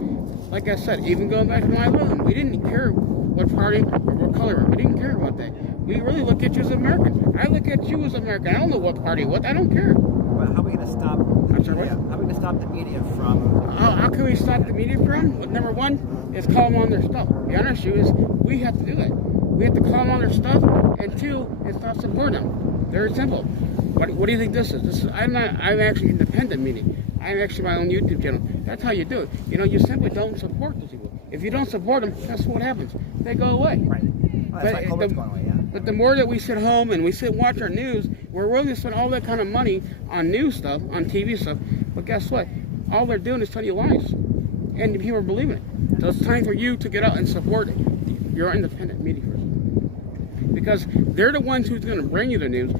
like I said, even going back to my living, we didn't care what party or what color. We didn't care about that. We really look at you as American. I look at you as American. I don't know what party, what. I don't care. Well, how are we going to stop the media? How are we going to stop the media from? How can we stop the media from? Well, number one is call them on their stuff. The honest truth is we have to do that. We have to call them on their stuff, and two, is stop supporting them. Very simple. What do you think this is? I'm actually independent media. I'm actually my own YouTube channel. That's how you do it. You know, you simply don't support those people. If you don't support them, that's what happens. They go away. Right. Well, that's why COVID's going away, yeah. But the more that we sit home and we sit and watch our news, we're willing to spend all that kind of money on news stuff, on TV stuff. But guess what? All they're doing is telling you lies. And the people are believing it. So it's time for you to get out and support your independent media person. Because they're the ones who's going to bring you the news.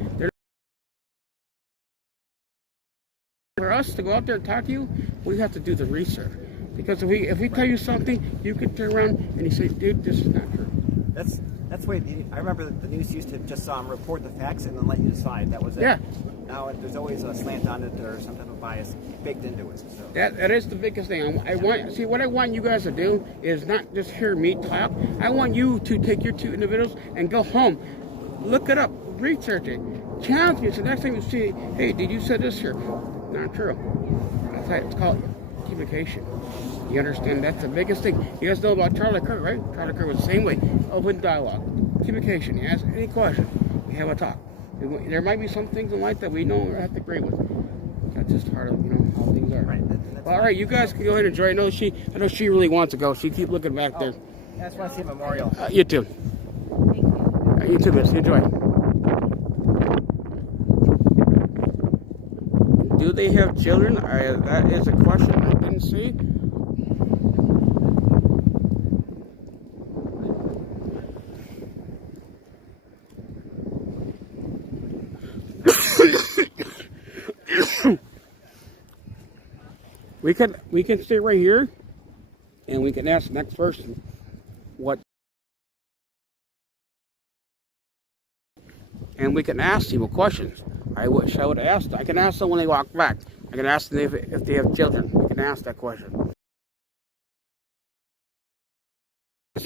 For us to go out there and talk to you, we have to do the research. Because if we tell you something, you can turn around and you say, dude, this is not true. That's the way. I remember the news used to just report the facts and then let you decide. That was it. Yeah. Now there's always a slant on it or some type of bias baked into it. So. That is the biggest thing. What I want you guys to do is not just hear me talk. I want you to take your two individuals and go home, look it up, research it, challenge me. So next time you see, hey, did you say this here? Not true. That's how it's called communication. You understand? That's the biggest thing. You guys know about Charlie Kirk, right? Charlie Kirk was the same way. Open dialogue, communication. You ask any question, we have a talk. There might be some things in life that we don't have to agree with. That's just part of how things are. Right. All right, you guys can go ahead and enjoy. I know she really wants to go. She keeps looking back there. I just want to see a memorial. You too. Thank you. You too, miss. Enjoy. Do they have children? That is a question I didn't see. We can stay right here, and we can ask the next person what, and we can ask people questions. I wish I would have asked. I can ask them when they walk back. I can ask them if they have children. I can ask that question.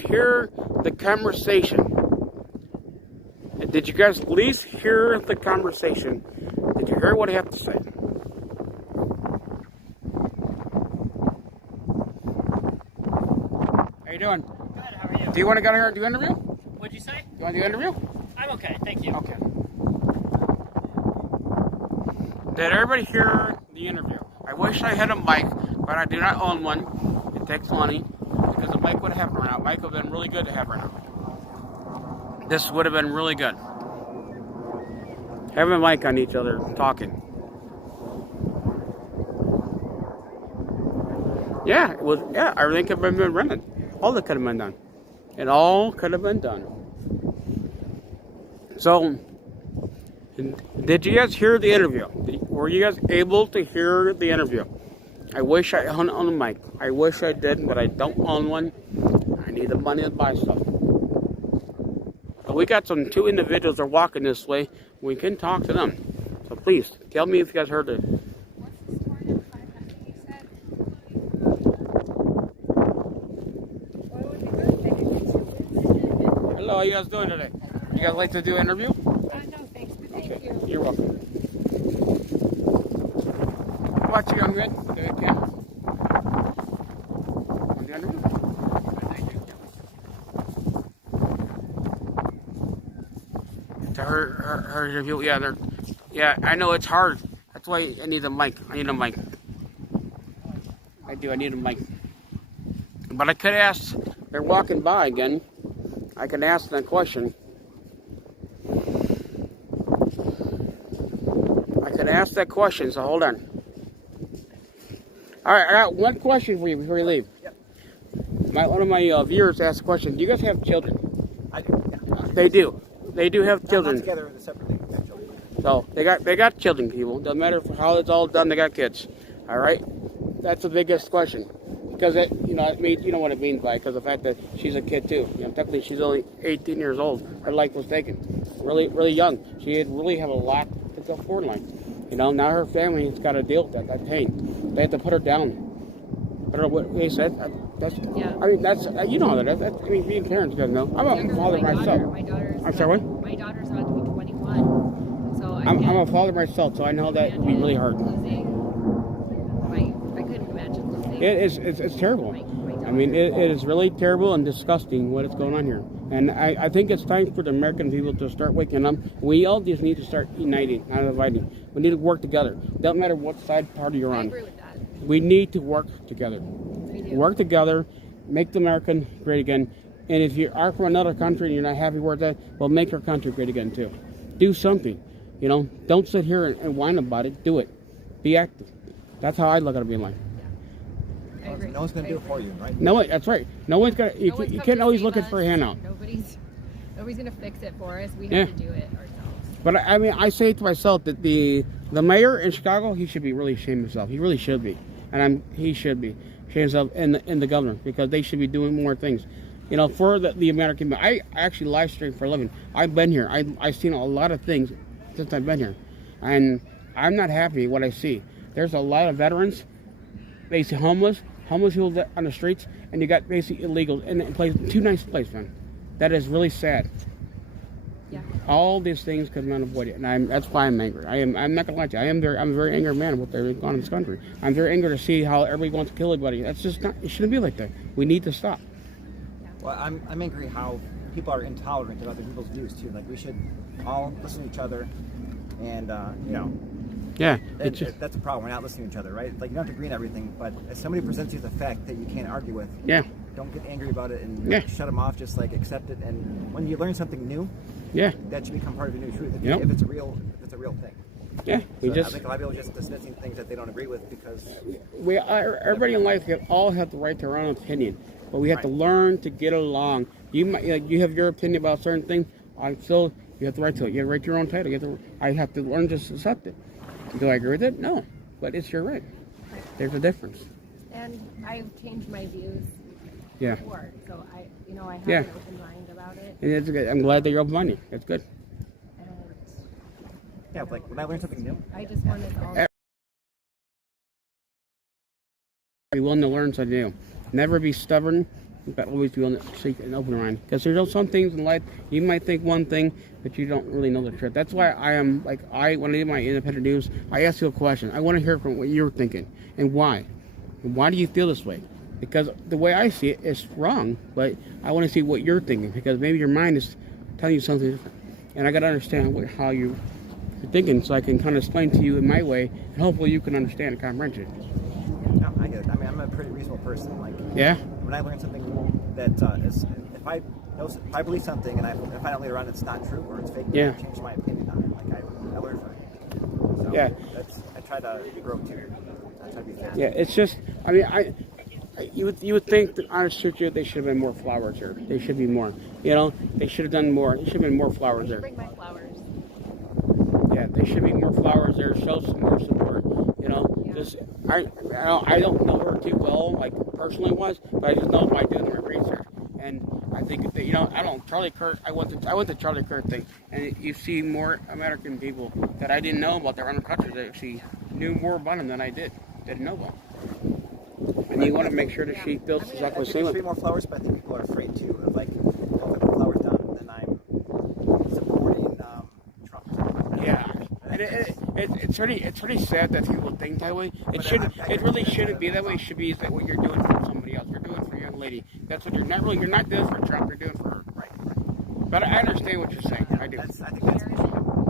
Hear the conversation. Did you guys at least hear the conversation? Did you hear what I have to say? How you doing? Good, how are you? Do you want to go here and do an interview? What'd you say? You want to do an interview? I'm okay, thank you. Okay. Did everybody hear the the interview. I wish I had a mic, but I do not own one. It takes money because the mic would have happened right now. Mic would have been really good to have right now. This would have been really good. Having a mic on each other talking. Yeah, it was. Yeah, everything could have been rented. All that could have been done. It all could have been done. So, did you guys hear the interview? Were you guys able to hear the interview? I wish I owned a mic. I wish I did, but I don't own one. I need the money to buy stuff. But we got two individuals that are walking this way. We can talk to them. So please, tell me if you guys heard it. Hello, how you guys doing today? You guys like to do an interview? No, thanks, but thank you. You're welcome. Watch you, young man. Do it, Cam. Want the interview? To her interview, yeah, I know it's hard. That's why I need a mic. I need a mic. I need a mic. But I could ask, they're walking by again. I can ask them a question. I can ask that question, so hold on. All right, I got one question for you before you leave. Yep. One of my viewers asked a question. Do you guys have children? I do. Yeah. They do. They do have children. Not together separately. So they got children, people. Doesn't matter how it's all done. They got kids. All right. That's the biggest question. Because it means, you know what it means by it, because the fact that she's a kid too. Technically she's only 18 years old. Her life was taken, really, really young. She had really have a lot to go forward in life. Now her family's got to deal with that pain. They have to put her down. Put her what they said. That's. Yeah. I mean, that's you know that. That's, I mean, being parents, you guys know. I'm a father myself. I'm sorry, what? My daughter's about to be 21, so I'm a father myself, so I know that would be really hard. I couldn't imagine losing. It's terrible. I mean, it is really terrible and disgusting what is going on here. And I think it's time for the American people to start waking up. We all just need to start uniting, not dividing. We need to work together. Doesn't matter what side party you're on. I agree with that. We need to work together. We do. Work together, make the American great again. And if you are from another country and you're not happy with that, well, make our country great again too. Do something. Don't sit here and whine about it. Do it. Be active. That's how I look at it being like. I agree. No one's going to do it for you, right? No, that's right. No one's gonna. You can't always look for a handout. Nobody's going to fix it for us. We have Yeah. to do it ourselves. But I mean, I say to myself that the mayor in Chicago, he should be really ashamed of himself. He really should be, and he should be ashamed of himself and the governor, because they should be doing more things. For the American. I actually live stream for a living. I've been here. I've seen a lot of things since I've been here, and I'm not happy what I see. There's a lot of veterans, basically homeless people on the streets, and you got basically illegals in a place, too nice place, man. That is really sad. Yeah. All these things could not avoid it, and that's why I'm angry. I'm not gonna lie to you. I'm a very angry man with what's going on in this country. I'm very angry to see how everybody wants to kill everybody. That's just not. It shouldn't be like that. We need to stop. Well, I'm angry how people are intolerant of other people's views too. Like, we should all listen to each other, and Yeah, that's a problem. We're not listening to each other, right? Like, you don't have to agree on everything, but if somebody presents you with a fact that you can't argue with, yeah, don't get angry about it and Yeah. shut them off. Just accept it. And when you learn something new, yeah, that should become part of your new truth. Yep. If it's a real thing. yeah. So I think a lot of people are just dismissing things that they don't agree with because Everybody in life all have the right to their own opinion, but we have to learn to get along. You have your opinion about a certain thing. You have the right to it. You have the right to your own title. I have to learn to accept it. Do I agree with it? No, but it's your right. There's a difference. And I've changed my views Yeah. before, so I have Yeah. an open mind about it. And it's good. I'm glad that you're open-minded. That's good. And yeah, like when I learn something new. I just want us all. Be willing to learn something new. Never be stubborn, but always be willing to seek an open mind. Because there's some things in life you might think one thing, but you don't really know the truth. That's why when I do my independent news, I ask you a question. I want to hear from what you're thinking and why. And why do you feel this way? Because the way I see it is wrong, but I want to see what you're thinking, because maybe your mind is telling you something different. And I got to understand how you you're thinking, so I can kind of explain to you in my way, and hopefully you can understand and comprehend it. No, I get it. I mean, I'm a pretty reasonable person. Like, Yeah. when I learn something that is, if I believe something and I find out later on it's not true or it's fake, Yeah. I change my opinion on it. Like I learn from it. So Yeah. I try to grow too. I try to be fast. Yeah, it's just, I mean, you would think that honest truth, they should have been more flowers here. They should be more. You know, they should have done more. There should have been more flowers there. Bring my flowers. Yeah, there should be more flowers there. Show some more support. You know, Yeah. just I don't know her too well, like personally was, but I just know by doing my research. And I think that, you know, I don't Charlie Kirk. I went to Charlie Kirk thing, and you see more American people that I didn't know about their other countries that actually knew more about them than I didn't know about. And you want to make sure that she feels exactly the I think same there way. should be more flowers, but I think people are afraid too of like, if I put flowers down, then I'm supporting Trump. Yeah, and it's pretty sad that people think that way. It really shouldn't be that way. It should be that what you're doing for somebody else. You're doing for a young lady. That's what you're not doing for Trump. You're doing for her. Right. But I understand what you're saying. I do. I think that's Sheridan Gorman.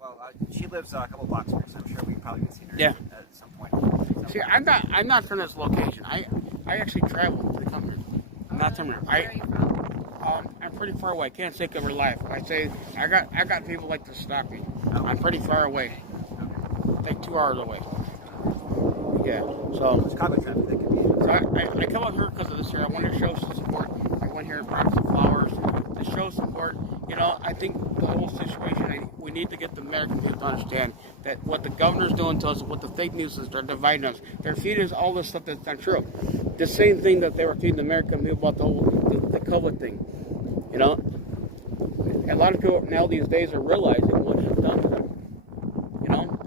well. She lives a couple blocks from here, so I'm sure we probably can see her Yeah. at some point. See, I'm not from this location. I actually traveled to come here. I'm not from here. Where are you from? I'm pretty far away. I can't say cover life. I say I got people like to stop me. I'm pretty far away. Like 2 hours away. Yeah. So Chicago traffic that could be. I come up here because of this year. I want to show some support. I went here and brought some flowers to show support. You know, I think the whole situation, we need to get the American people to understand that what the governor's doing to us, what the fake news is, they're dividing us. They're feeding us all this stuff that's not true. The same thing that they were feeding the American people about the COVID thing. You know, a lot of people now these days are realizing what it's done to them. You know,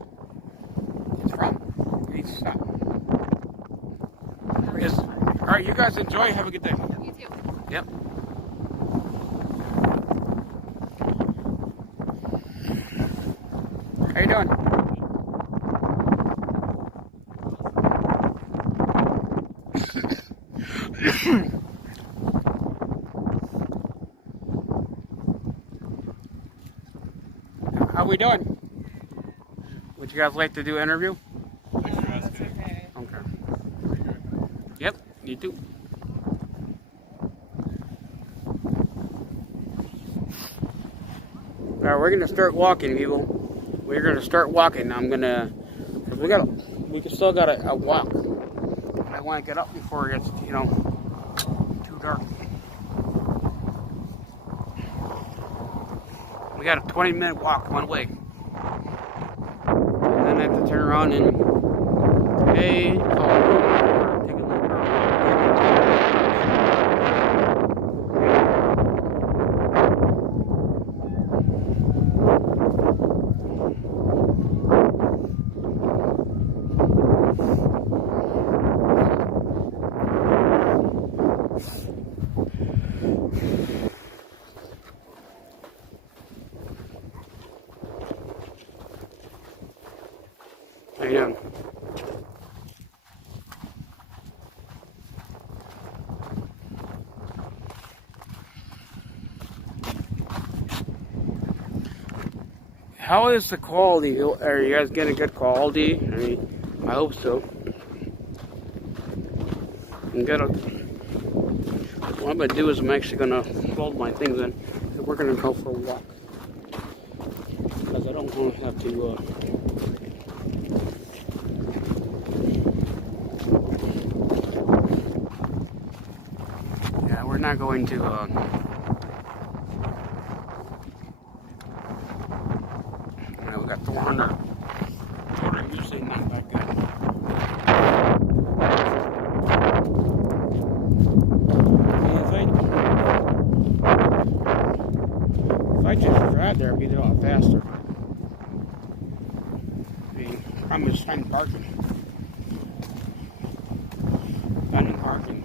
it's wrong. It needs to stop. All right, you guys enjoy. Have a good day. You too. Yep. How you doing? How we doing? Would you guys like to do an interview? That's okay. Okay. Yep, you do. All right, we're gonna start walking, people. We're gonna start walking. We still got a walk. I want to get up before it gets, too dark. We got a 20-minute walk one way. And then I have to turn around and take a look. How you doing? How is the quality? Are you guys getting good quality? I mean, I hope so. What I'm gonna do is I'm actually gonna fold my things in, and we're gonna go for a walk because I don't want to have to. Yeah, we're not going to. We got 400. Usually not that good. If I just drive there, it'd be a lot faster. I mean, I'm just finding parking. Finding parking.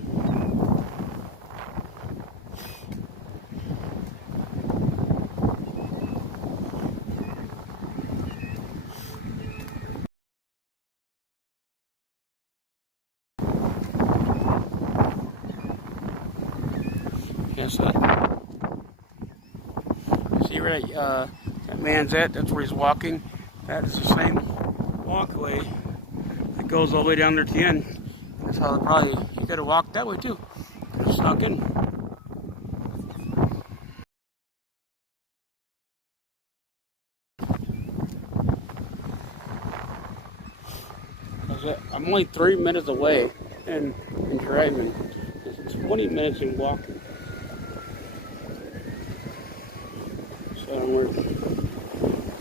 this side. See where that man's at? That's where he's walking. That is the same walkway that goes all the way down there to the end. That's how you could have walked that way too. Could have snuck in. I'm only 3 minutes away and driving. It's 20 minutes in walking. So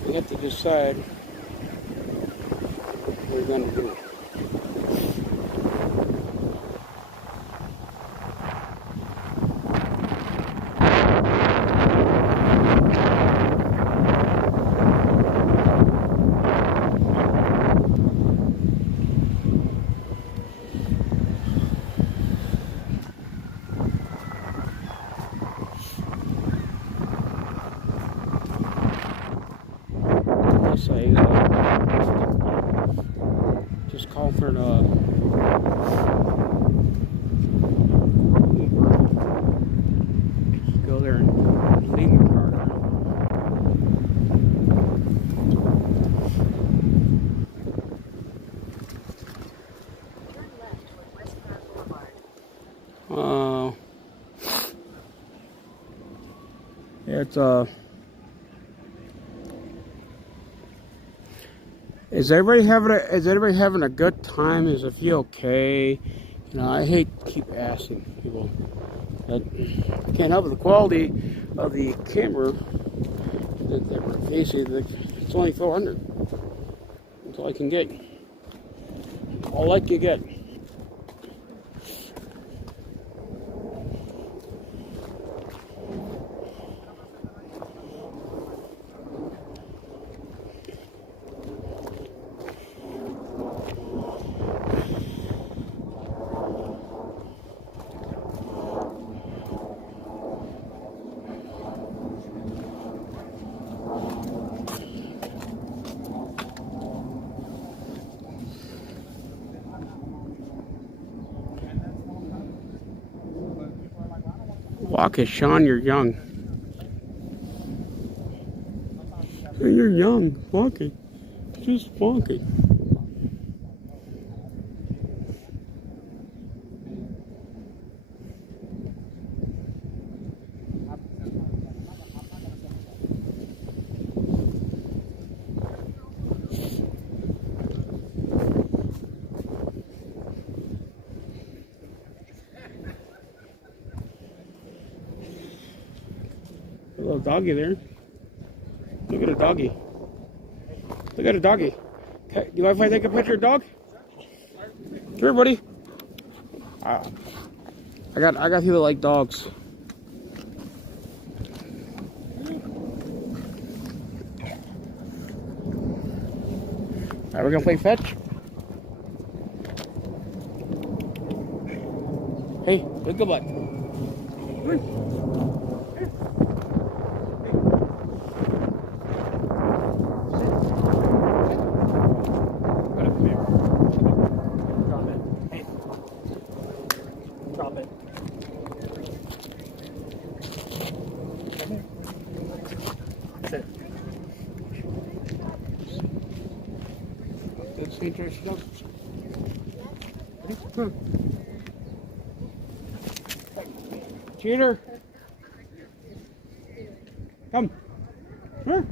we have to decide what we're going to do. Say, just call for the Uber. Go there and leave your car. Turn left toward West Park Boulevard. It's Is everybody having a good time? Is it feel okay? You know, I hate to keep asking people, but I can't help it. The quality of the camera that we're facing, it's only 400. That's all I can get. All I can get. Walk it, Sean, you're young. You're young. Walk it. Just walk it. A little doggy there. Look at a doggy. Look at a doggy. Okay, do you mind if I take a picture of your dog? Come here, buddy. I got people that like dogs. Alright, we're gonna play fetch. Hey, look good butt. Come on. That's interesting. Cheater. Come. Here.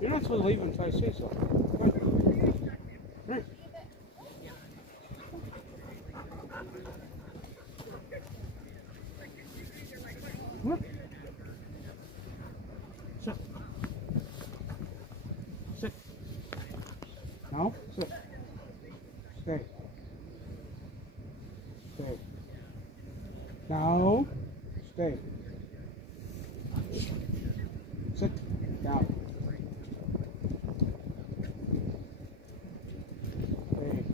You're not supposed to leave until I say so. Come. Here. Come. Sit. Sit. No, sit. Stay. Stay. Now, stay. Sit down. Stay.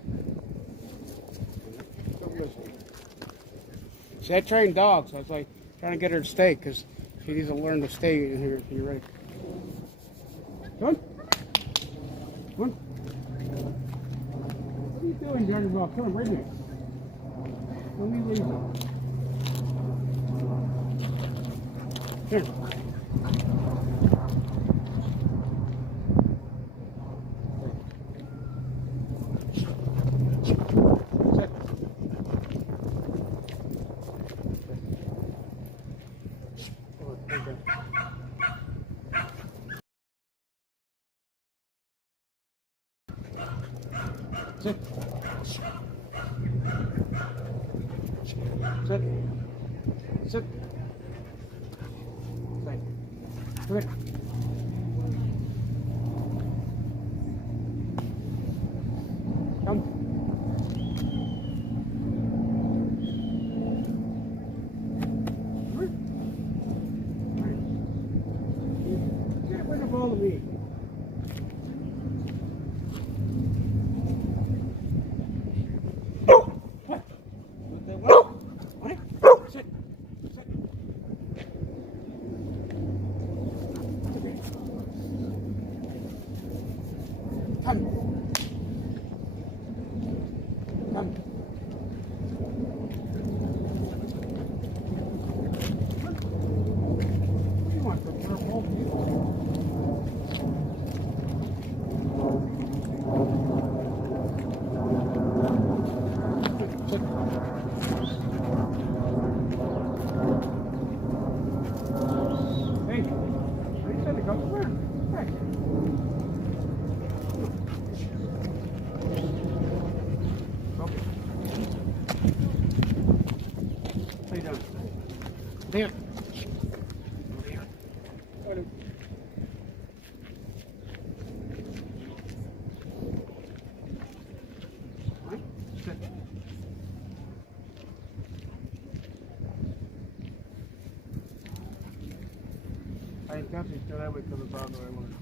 See, I train dogs. I was like trying to get her to stay because she needs to learn to stay in here. You ready? Come on. Come on. What are you doing, Johnny Ball? Come on, right here. Let me leave you. Here. Sit. Sit. Sit. Sit. Good. Come. Get rid of all of me. Sit. Sit. Come. Come. What do you want for purple? Sit. Hey, where you said to go? Where? Hey. Okay. How you doing? There. Over here. Go to. All right. Sit. I got you still that way because it's all the way one.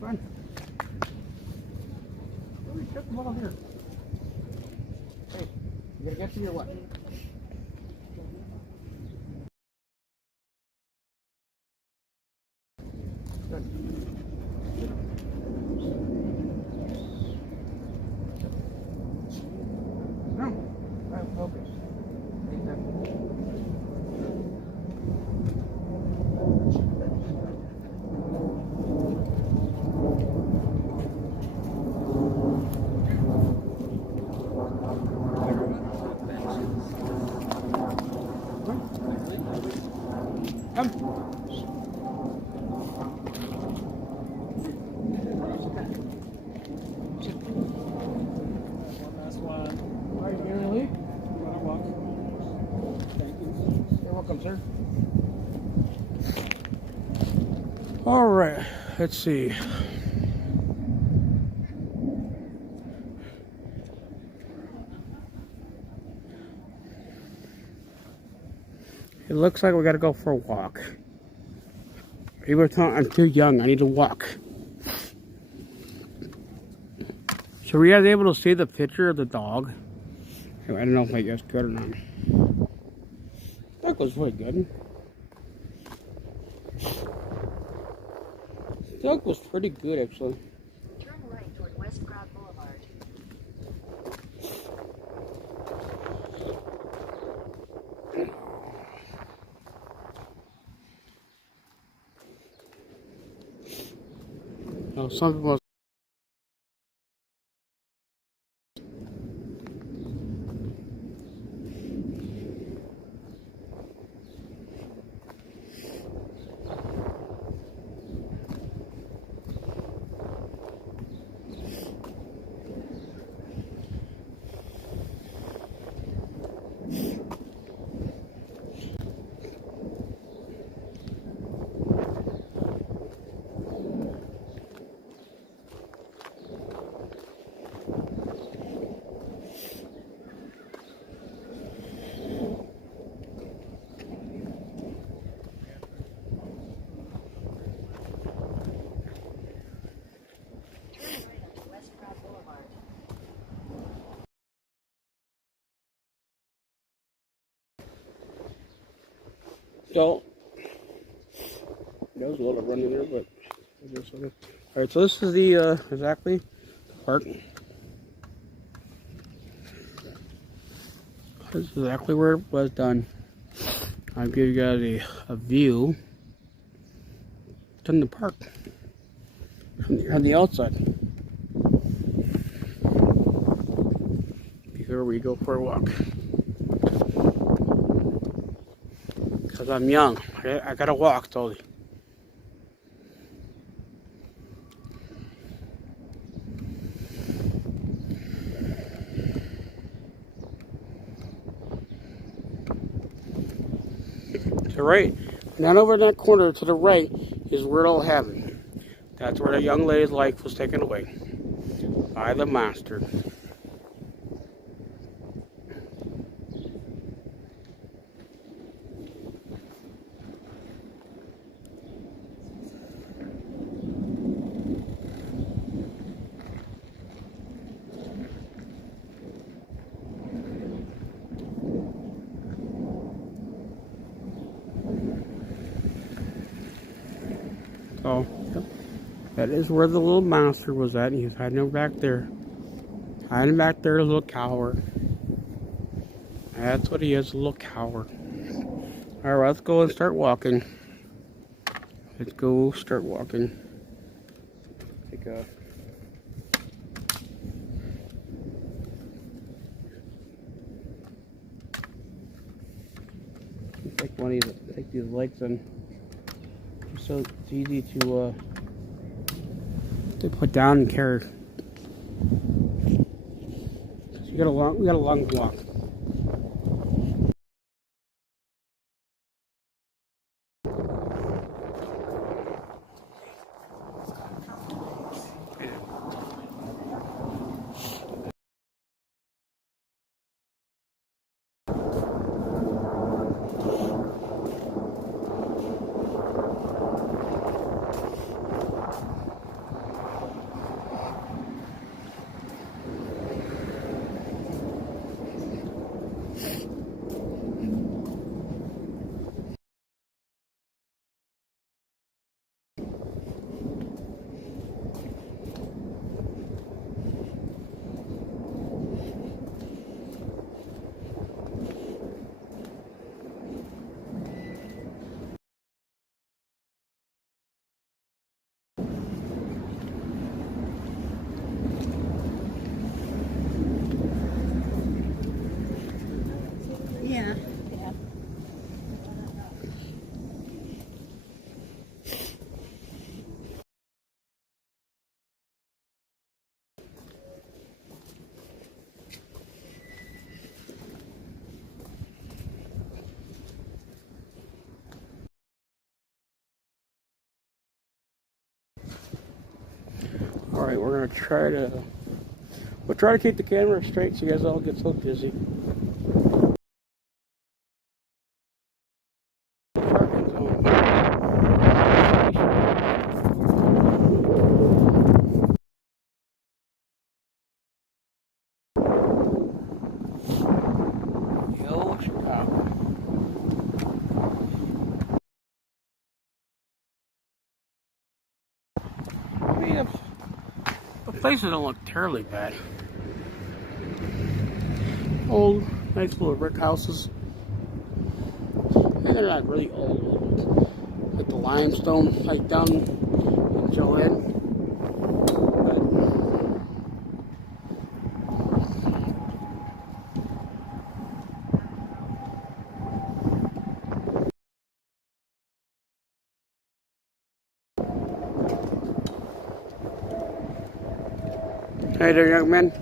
Fine. Let me get them all here. Hey, you gonna get to me or what? Good. No. All right, focus. Take that. Come. Last one. All right, you gonna leave? You want to walk? Thank you. You're welcome, sir. All right, let's see. It looks like we gotta go for a walk. People are telling I'm too young, I need to walk. So were you guys able to see the picture of the dog? I don't know if I guess good or not. That was really good. That was pretty good actually. Turn right toward West Pratt Boulevard. Now some people West Pratt Boulevard. So, there was a lot of running there, but I guess okay. All right, so this is the exactly the park. This is exactly where it was done. I'll give you guys a view. It's in the park. On the outside. Before we go for a walk. Because I'm young. I gotta walk, totally. To the right, not over in that corner to the right is where it all happened. That's where the young lady's life was taken away by the monster. So, that is where the little monster was at. He was hiding back there. Hiding back there, a little coward. That's what he is, a little coward. Alright, let's go and start walking. Let's go start walking. Take a... Take these legs in. So it's easy to put down and carry. So we got a long walk. Yeah. Alright, we're gonna try to keep the camera straight so you guys all get so dizzy. Yo, Chicago. I mean, the places don't look terribly bad. Old, nice little brick houses. And they're not really old. Like the limestone, like down in Joanne. Hey there, young man.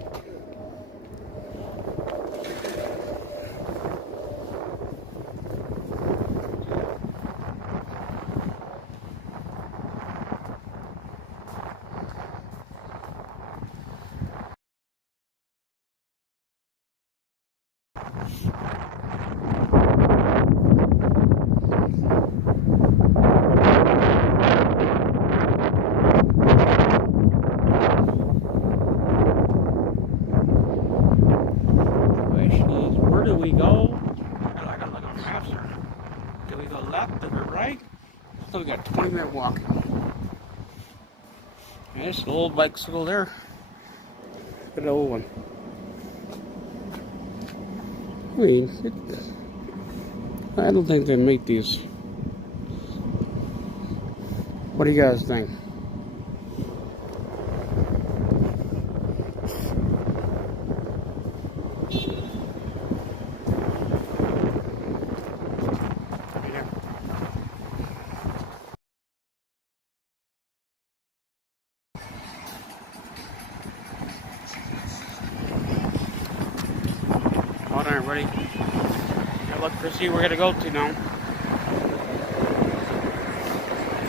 Where do we go? I gotta look at the maps here. Do we go left or right? So we got a 20-minute walk. And there's an old bicycle there. Look at the old one. I mean, I don't think they make these. What do you guys think? Hold on, everybody. Gotta look to see where we're gonna go to now.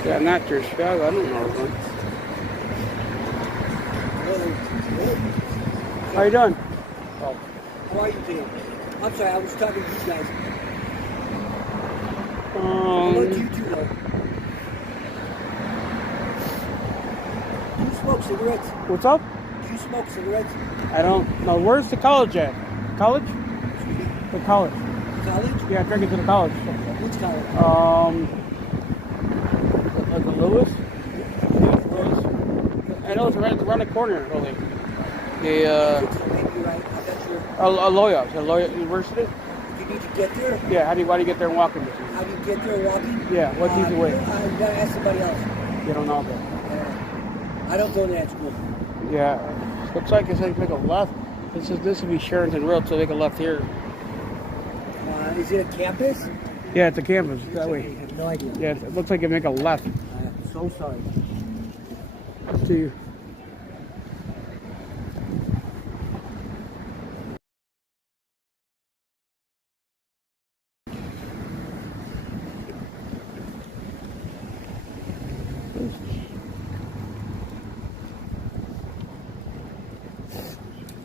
Yeah, not your Chicago. I don't know. How you doing? Oh, how are you today? I'm sorry, I was talking to you guys. Hello to you too, though. Do you smoke cigarettes? What's up? Do you smoke cigarettes? I don't know. Where's the college at? College? Excuse me? The college. College? Yeah, I'm drinking to the college. Which college? Like the Lewis? I know it's right around the corner, really. The, Maybe you're right, I'm not sure. Aloya. Is it Aloya University? You need to get there? Yeah, how do you get there and walking distance? How do you get there walking? Yeah, what's the easy way? You gotta ask somebody else. You don't know that. I don't go to that school. Yeah, looks like it's like make a left. This would be Sheridan Road, so make a left here. Is it a campus? Yeah, it's a campus that way. I have no idea. Yeah, it looks like you make a left. I'm so sorry. Let's see.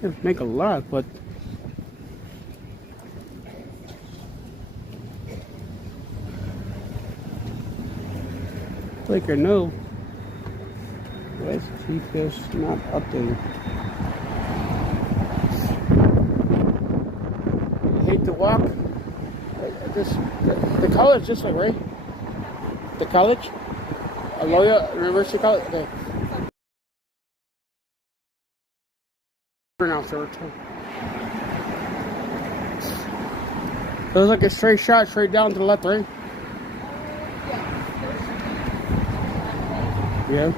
Yeah, make a left, but like or no. Let's see if it's not updated. I hate to walk. The college this way, right? The college? Aloya University College? Okay. Now, sir. There's like a straight shot straight down to the left, right? Yeah.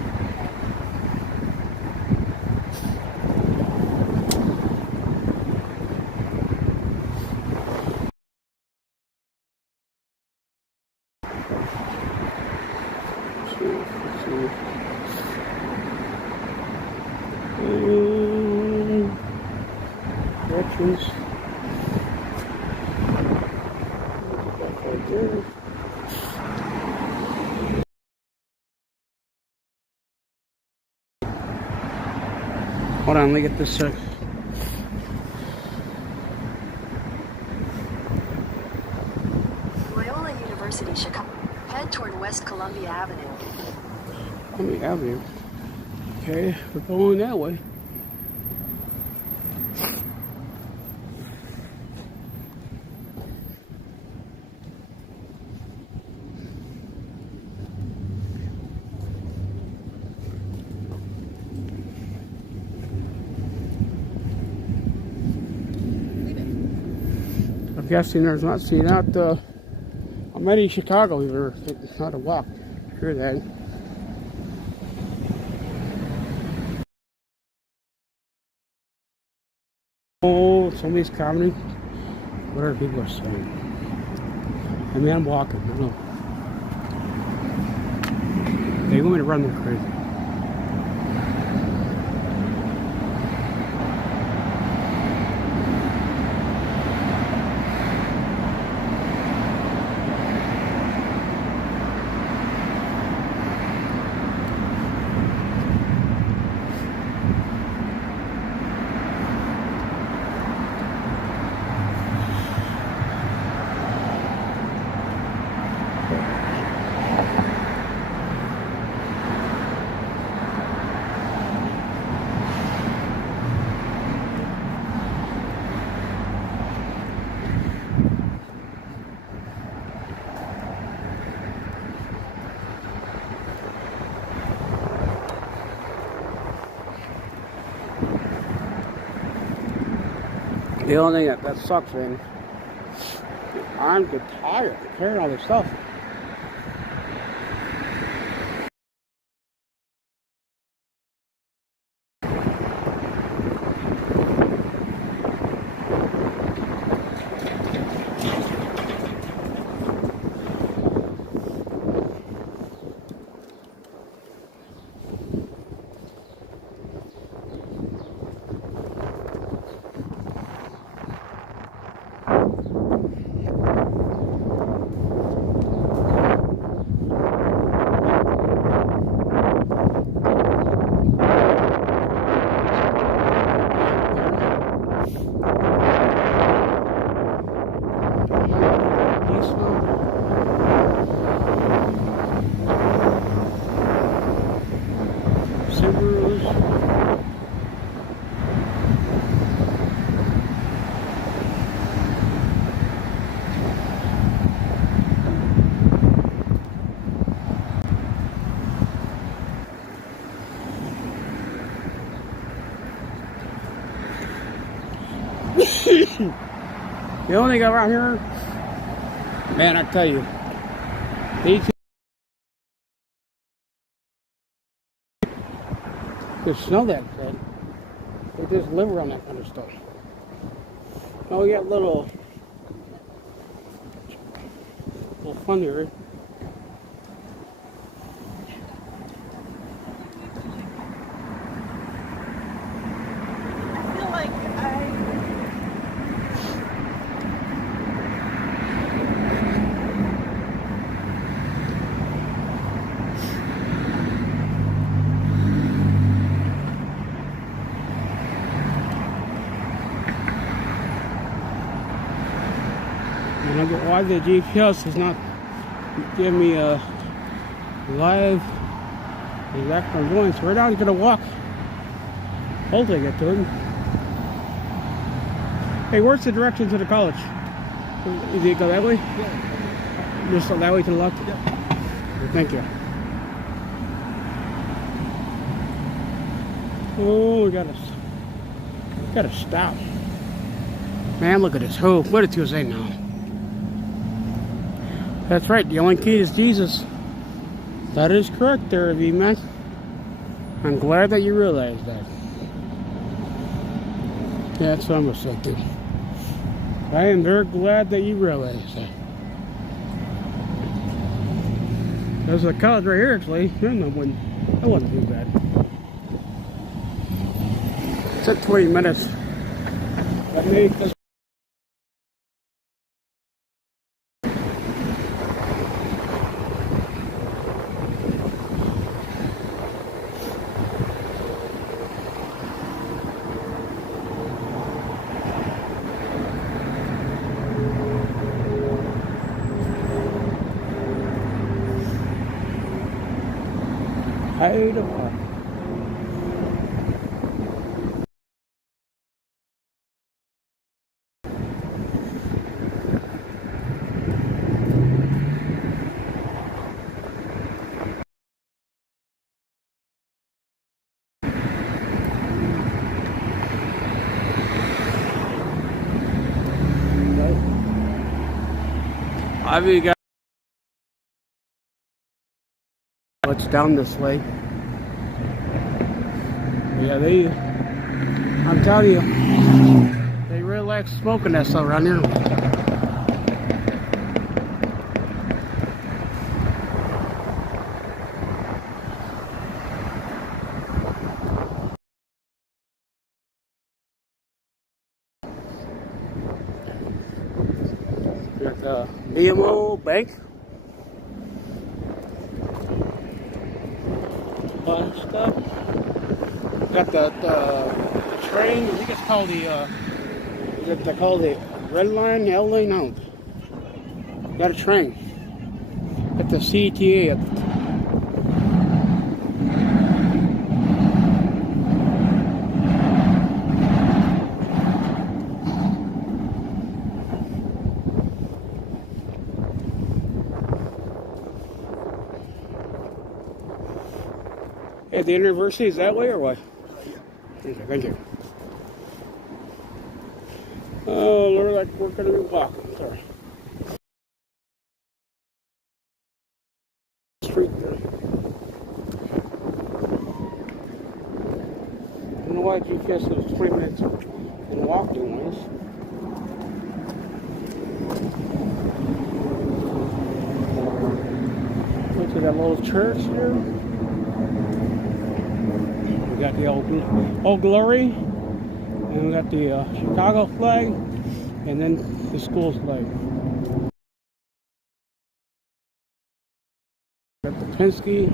Directions. Back right there. Hold on, let me get this check. Loyola University, Chicago. Head toward West Columbia Avenue. Columbia Avenue. Okay, we're going that way. I'm guessing there's not seen out how many Chicago either. It's not a walk. Hear that. Oh, somebody's comedy. What are people saying? I mean, I'm walking. I don't know. They want me to run them crazy. The only thing that sucks, man, arms get tired carrying all this stuff. The only thing around here, man, I tell you, these the snow that bad. They just live around that kind of stuff. Oh, we got little fun here. I feel like why the GPS is not giving me a live exact where I'm going. So right now I'm gonna walk. Hopefully I get to it. Hey, where's the direction to the college? Is it go that way? Yeah. Just that way to the left? Yeah. Thank you. Oh, we gotta stop. Man, look at this. Oh, what did you say now? That's right, the only key is Jesus. That is correct there, V-Man. I'm glad that you realized that. Yeah, that's what I'm thinking. I am very glad that you realized that. There's a college right here, actually. That wasn't too bad. It's at 20 minutes. That made this. Idaho. Ivy got. It's down this way. Yeah, I'm telling you, they really like smoking that stuff around here. We got the BMO Bank. Bunch of stuff. Got the train. I think it's called they call the Red Line, L Line out. Got a train. Got the CTA up. At the university, is that way or what? Okay, thank you. Oh, Lord, like we're going to be walking. Sorry. why GPS is 20 minutes in walking ways. Go to that little church here. We got the Old Glory, and we got the Chicago flag, and then the school flag. Got the Penske.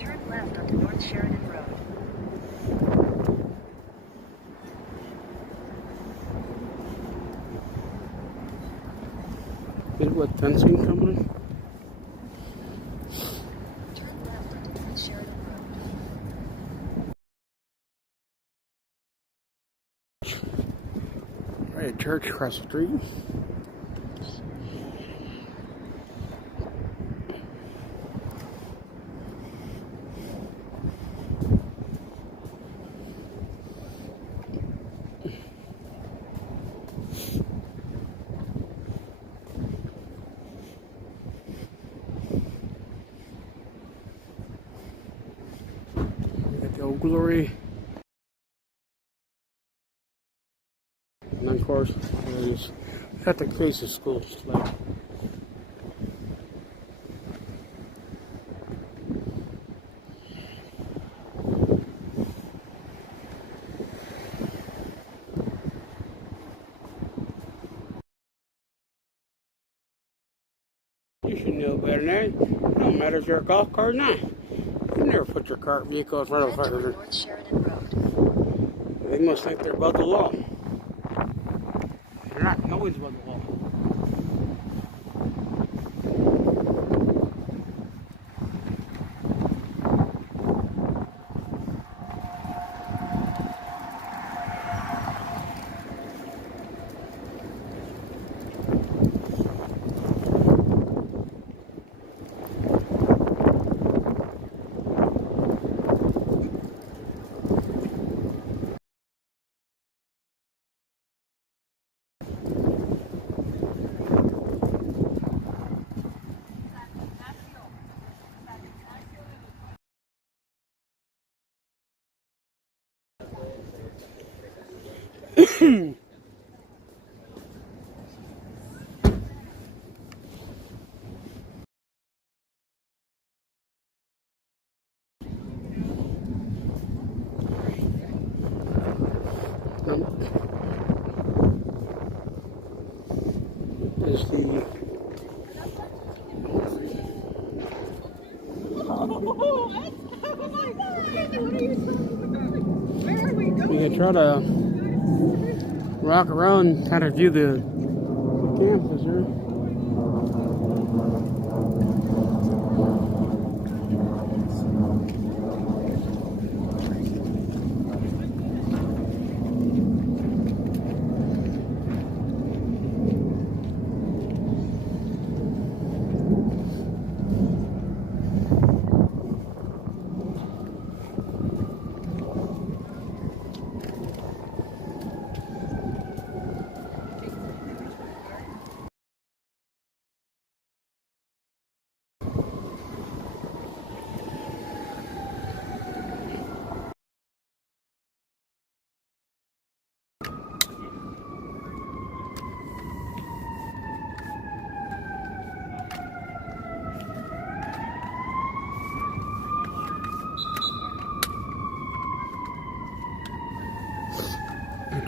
Turn left onto North Sheridan Road. With fencing company. Turn left onto North Sheridan Road. Right, church across the street. Got the Old Glory. And then, of course, there's at the face of school flag. You should know better than that. It don't matter if you're a golf cart or not. You never put your cart vehicle in front of a Head toward fire. North Sheridan Road. They must think they're above the law. They're not. Nobody's above the law. Is the we can try to rock around and kind of view the campus here.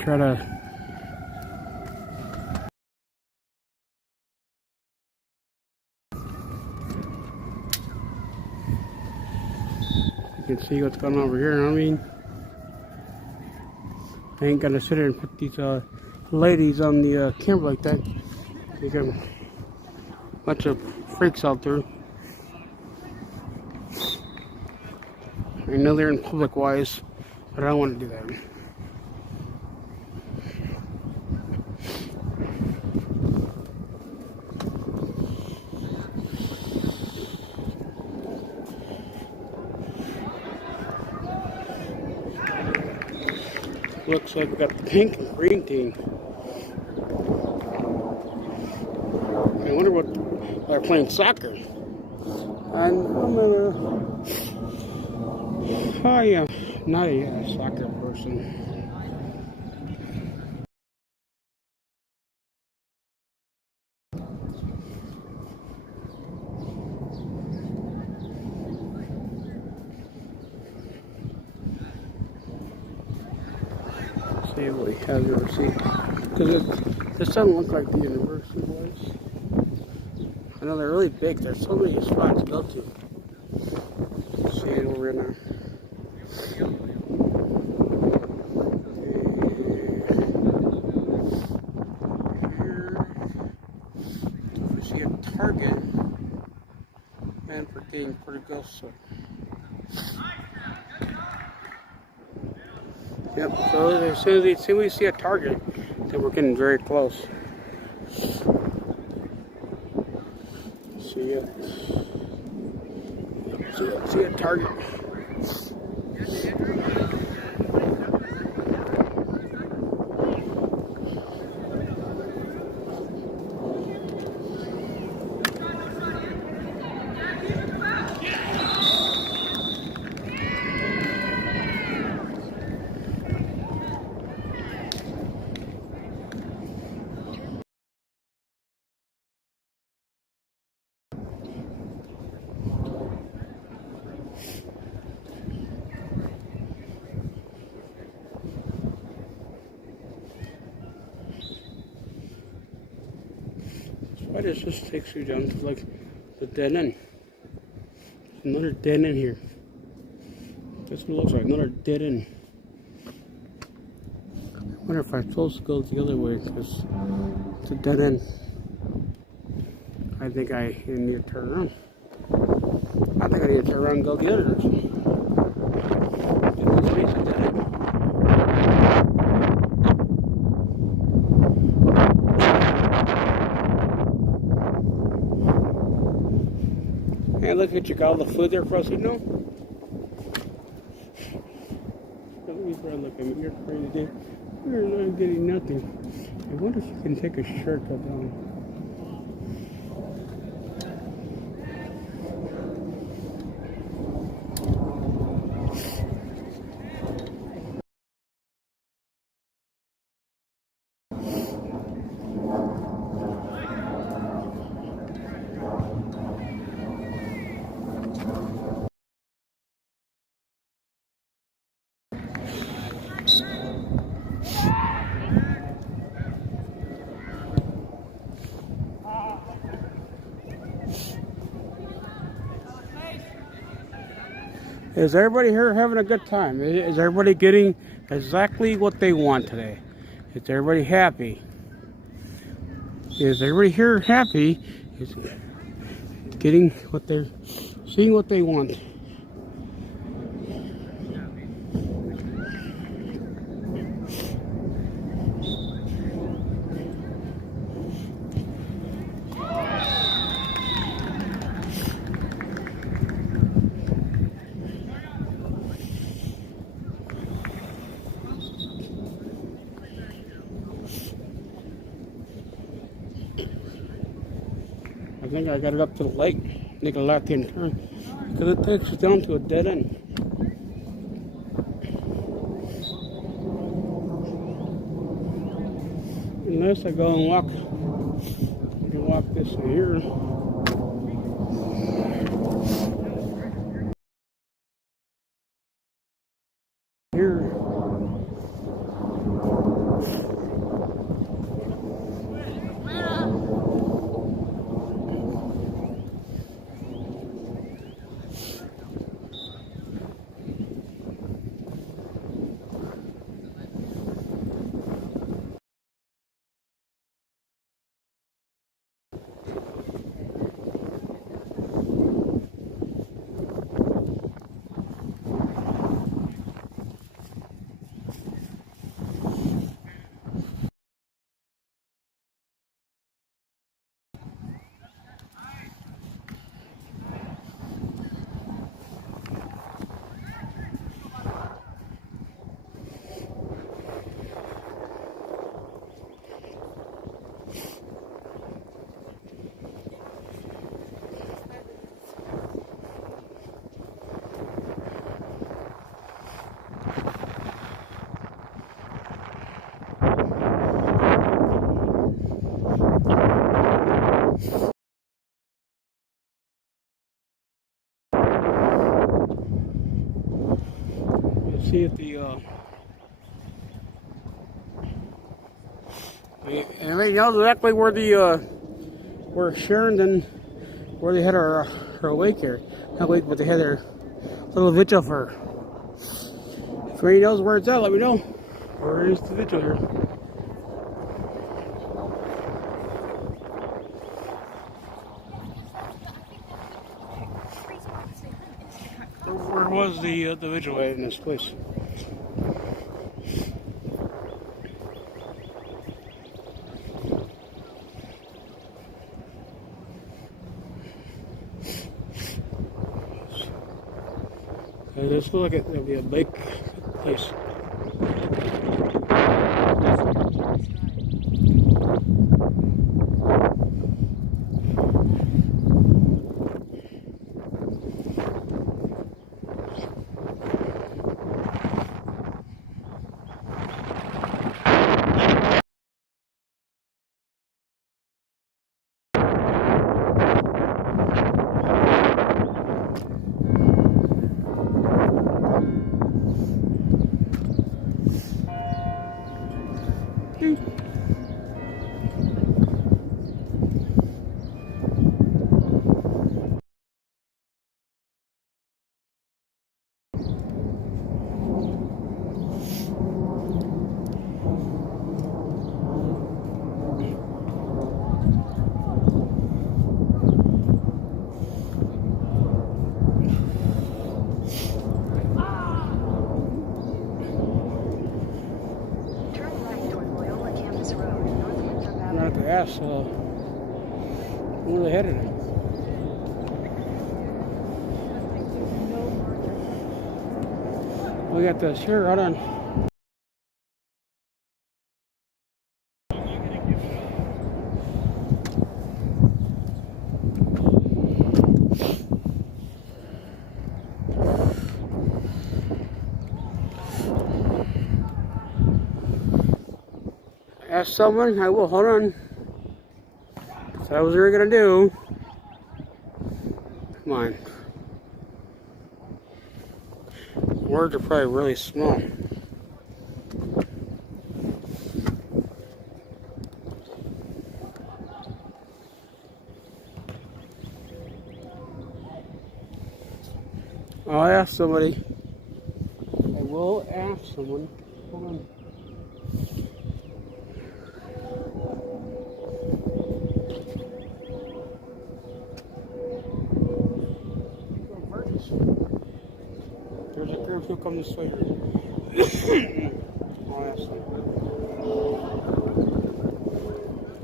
Try to you can see what's going on over here. I mean, I ain't gonna sit here and put these ladies on the camera like that. You got a bunch of freaks out there. I know they're in public wise, but I don't want to do that. Looks like we got the pink and green team. I wonder what they're playing soccer. And I'm gonna I am not a soccer person. See what he has ever seen. Because this doesn't look like the university was. I know they're really big. There's so many spots to go to. See it over in there. Here. We see a Target. And we're getting pretty close. So. Yep, so as soon as we see a Target, then we're getting very close. See it. See a Target. Why does this take you down to like the dead end? Another dead end here. That's what it looks like, another dead end. I wonder if I'm supposed to go the other way because it's a dead end. I think I need to turn around. I think I need to turn around and go the other direction. It's a dead end. Hey, look at you, got all the food there for us, you know? Let me look at me, you're crazy, dude. You're not getting nothing. I wonder if you can take a shortcut down. Is everybody here having a good time? Is everybody getting exactly what they want today? Is everybody happy? Is everybody here happy? Is getting what they're seeing what they want? I think I got it up to the lake. Make a left-hand turn because it takes us down to a dead end. Unless I go and walk, I can walk this here. Here. see if the anybody knows exactly where the where Sheridan, where they had her wake here. Not wake, but they had their little vigil for her. If anybody knows where it's at, let me know. Where is the vigil here? Where was the vigil at in this place? This looks like it'll be a big place. Ask where they headed. We got this here, right on. Ask someone, I will, hold on. That was what we were gonna do. Come on. Words are probably really small. I'll ask somebody. I will ask someone. Hold on. There's a group who come this way. I'll ask them.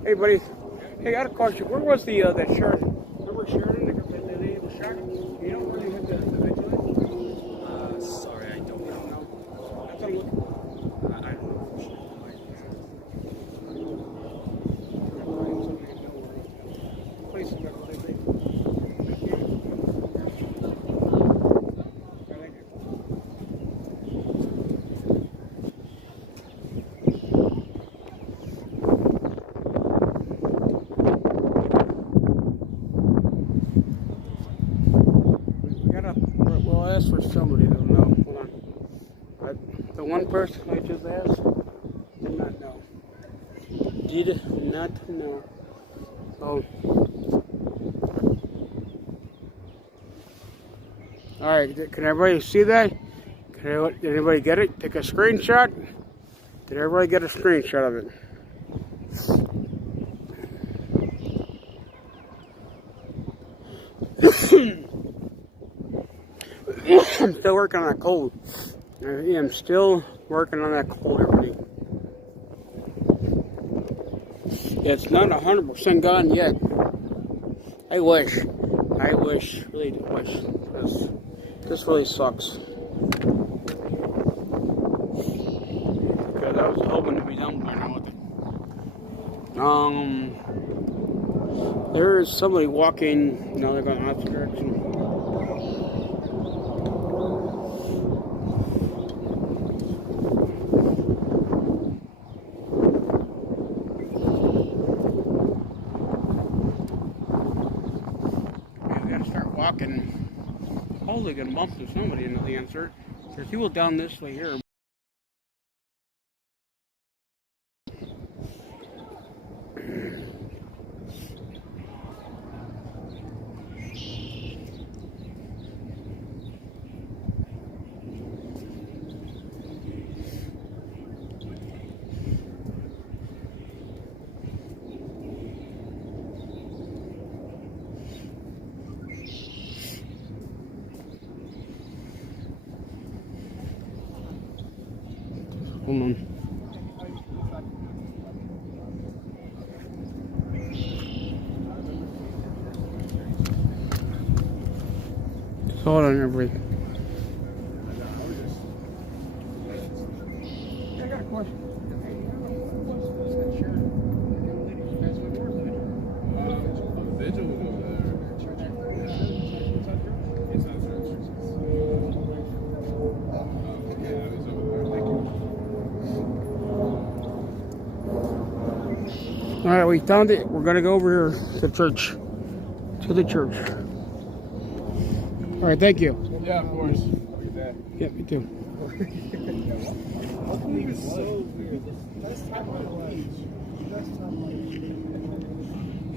Hey, buddy. Hey, I got a question. Where was the that Sheridan? Remember Sheridan? The lady was shot. You don't really have the vigilance? Sorry, I don't know. That's what I'm looking for. I don't know for sure. Place is got really big. We'll ask for somebody to know. Hold on. But the one person I just asked did not know. Did not know. Oh. Alright, can everybody see that? Did anybody get it? Take a screenshot? Did everybody get a screenshot of it? I'm still working on that cold. I am still working on that cold, everybody. It's not 100% gone yet. I wish, really do wish. This really sucks. Because I was hoping to be done by now with it. There is somebody walking. No, they're going the opposite direction. Walking, holy, gonna bump into somebody, and the answer. There's people down this way here. Hold on. Just hold on, everybody. I got a question. Vigil was over there. It's not church. Okay, that was over there. Thank you. All right, we found it. We're gonna go over here to church. To the church. All right, thank you. Yeah, of course. I'll be back. Yeah, me too. Opening is so weird. Best time of my life.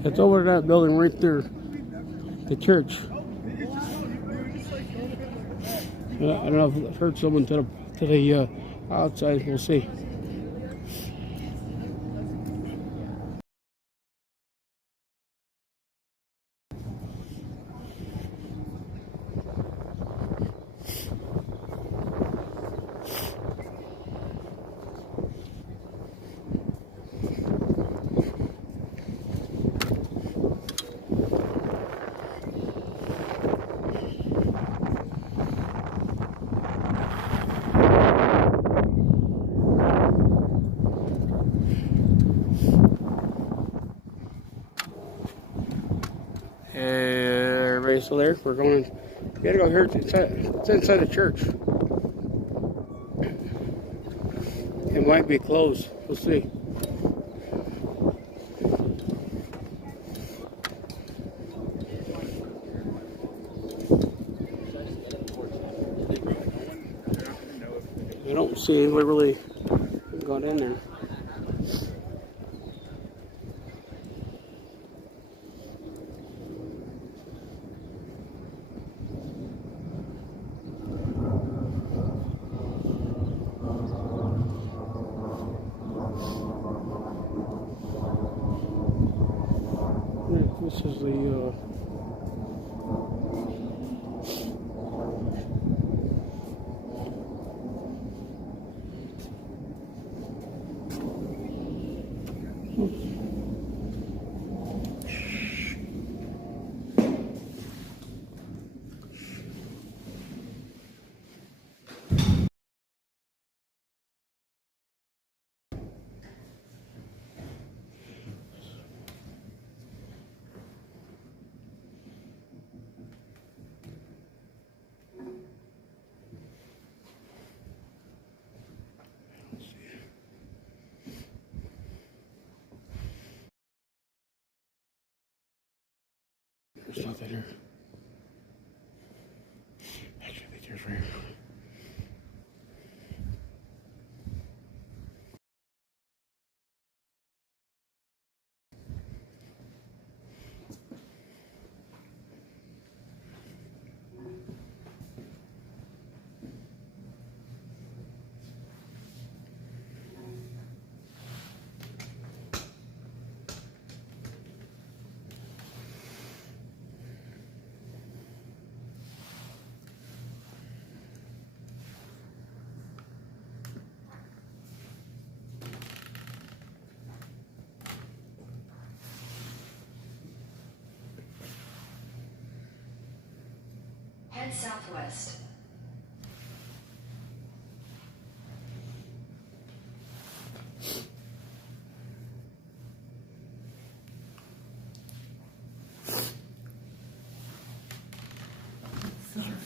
It's over that building right there. The church. I don't know if I've heard someone to the outside. We'll see. Everybody's still there? We're going. We gotta go here. It's inside the church. It might be closed. We'll see. I don't see anybody really going in there. This is the there's nothing here. Actually, I think there's right here. Head southwest.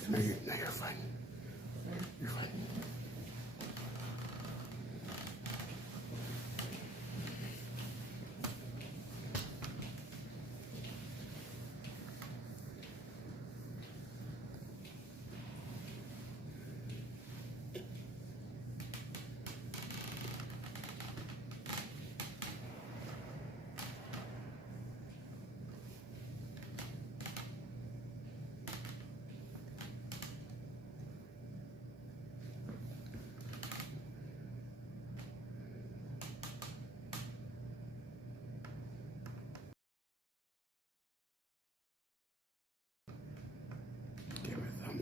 No, you're fine. You're fine.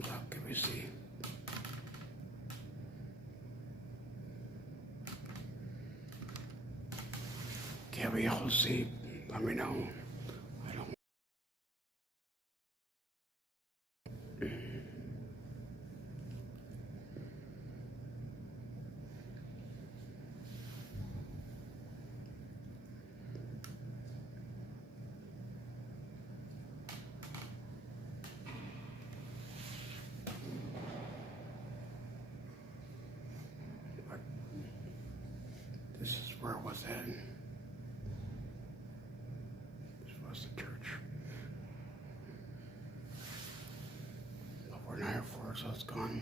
How can we see? Can we all see? Let me know. I don't. This is where it was at. This was the church. But we're not here for it, so it's gone.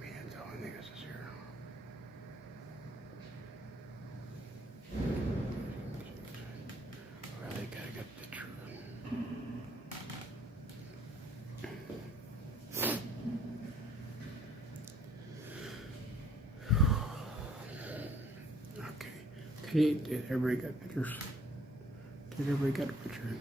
Man, the only thing is here. Really gotta get the truth. Okay. Did everybody got pictures? Did everybody got a picture?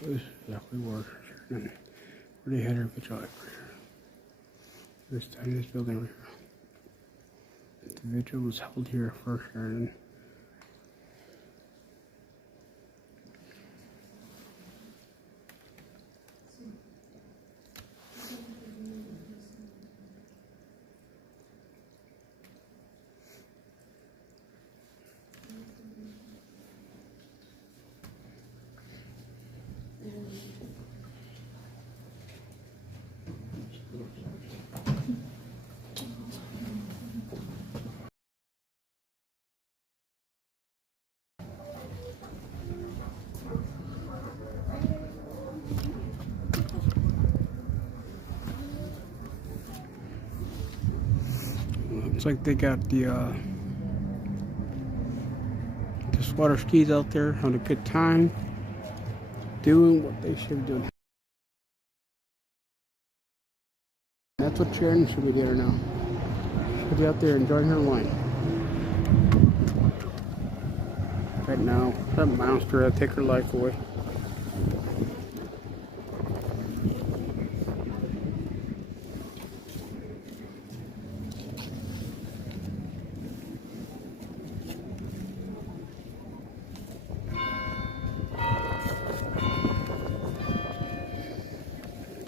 This is exactly where Sheridan, where they had her vigil right here. This time, this building right here. The vigil was held here for Sheridan. Looks like they got the water skis out there having a good time, doing what they should be doing. That's what Sheridan should be doing now. She'll be out there enjoying her wine. Right now, that monster will take her life away.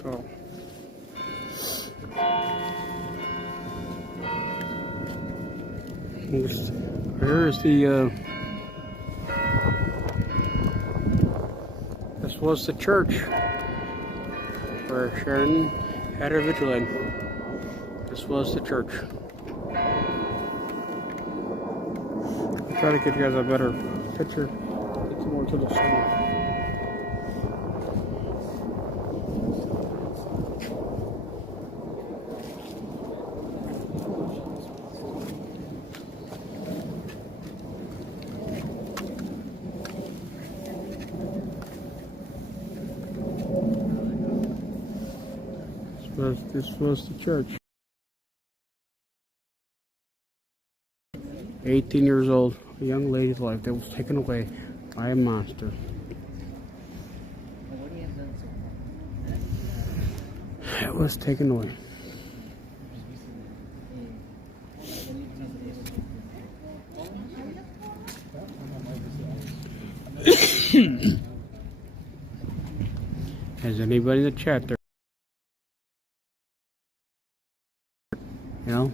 Oh. Here's the this was the church where Sheridan had her vigil in. This was the church. I'll try to get you guys a better picture. Get some more to the center. This was the church. 18 years old, a young lady's life that was taken away by a monster. It was taken away. Has anybody in the chat there? You know,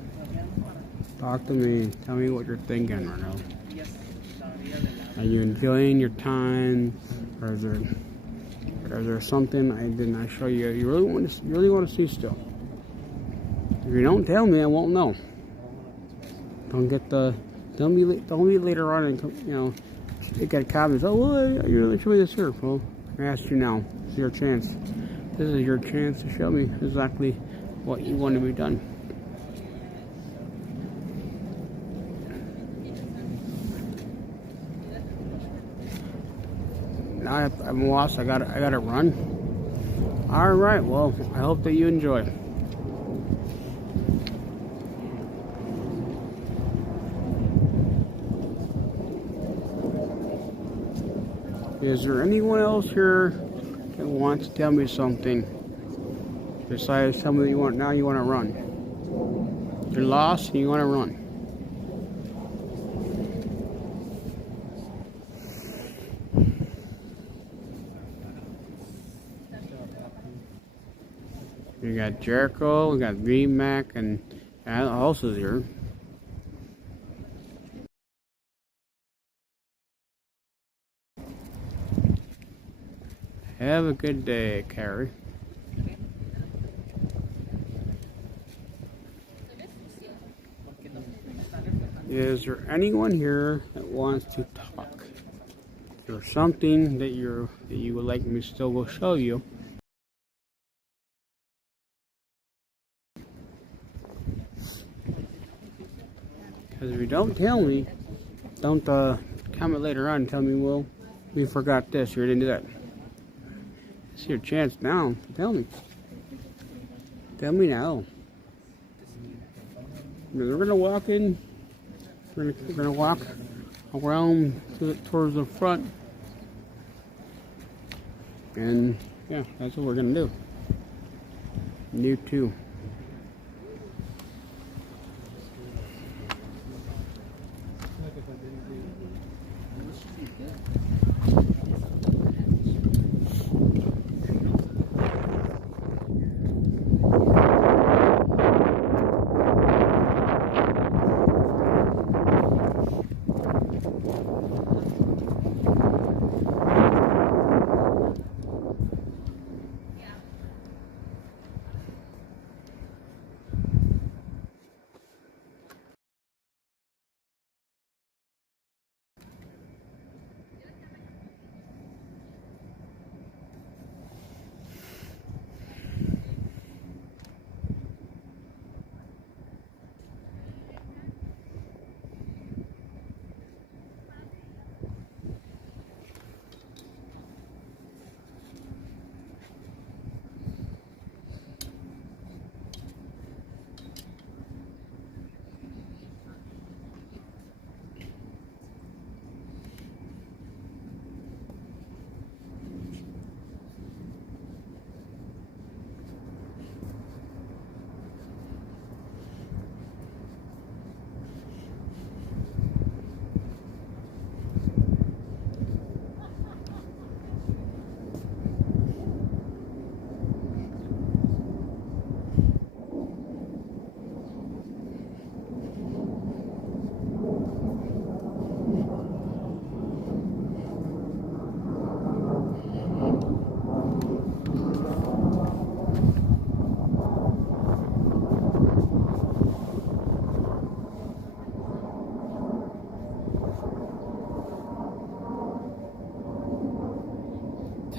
talk to me. Tell me what you're thinking right now. Are you enjoying your time, or is there something I did not show you? You really want to see still? If you don't tell me, I won't know. Don't be later on and you got comments. Oh, well, you really show me this here. Well, I asked you now. It's your chance. This is your chance to show me exactly what you want to be done. I'm lost. I gotta run. All right. Well, I hope that you enjoy. Is there anyone else here that wants to tell me something besides tell me that you want to run? You're lost and you want to run. We got Jericho, we got VMAC, and else is here. Have a good day, Carrie. Is there anyone here that wants to talk? Is there something that you would like me to still go show you? Because if you don't tell me, don't comment later on and tell me, well, we forgot this or didn't do that. It's your chance now. Tell me. Tell me now. We're going to walk in. We're going to walk around towards the front. And, yeah, that's what we're going to do. You too.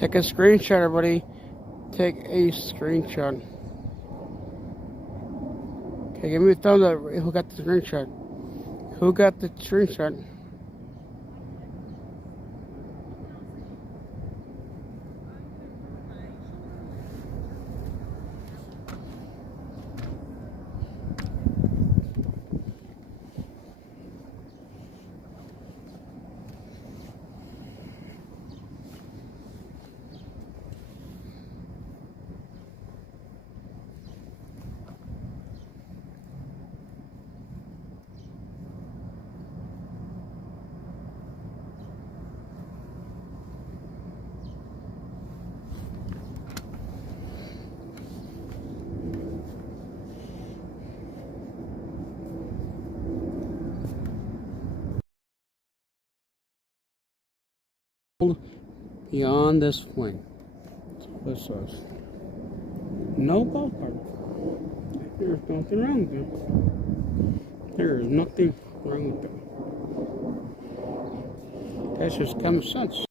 Take a screenshot, everybody. Take a screenshot. Okay, give me a thumbs up. Who got the screenshot? Who got the screenshot? Beyond this point. This says. No ballpark. There's nothing wrong with it. There is nothing wrong with it. That's just common sense.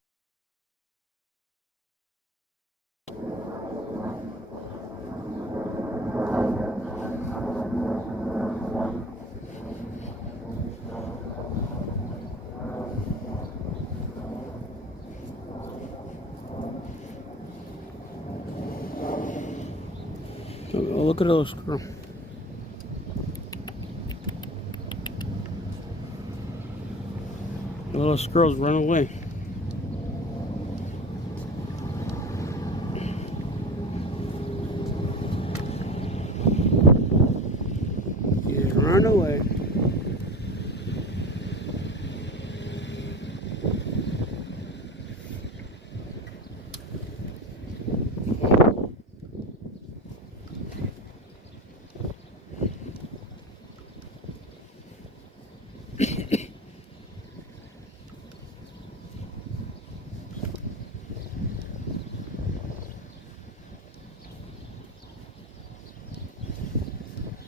Oh, look at those squirrels. The little squirrels run away. Just run away.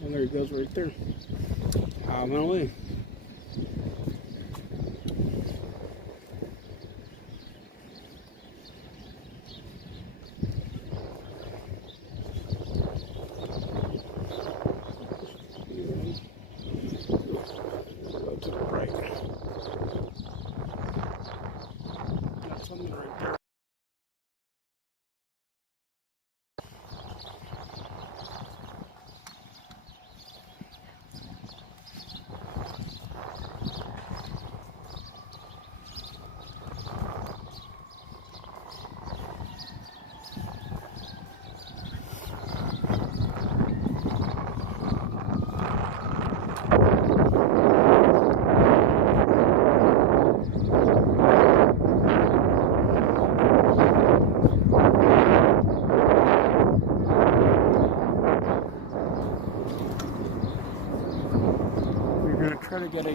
Oh, there he goes right there. I went away. Go to the right. Got something right there. We're gonna try to get a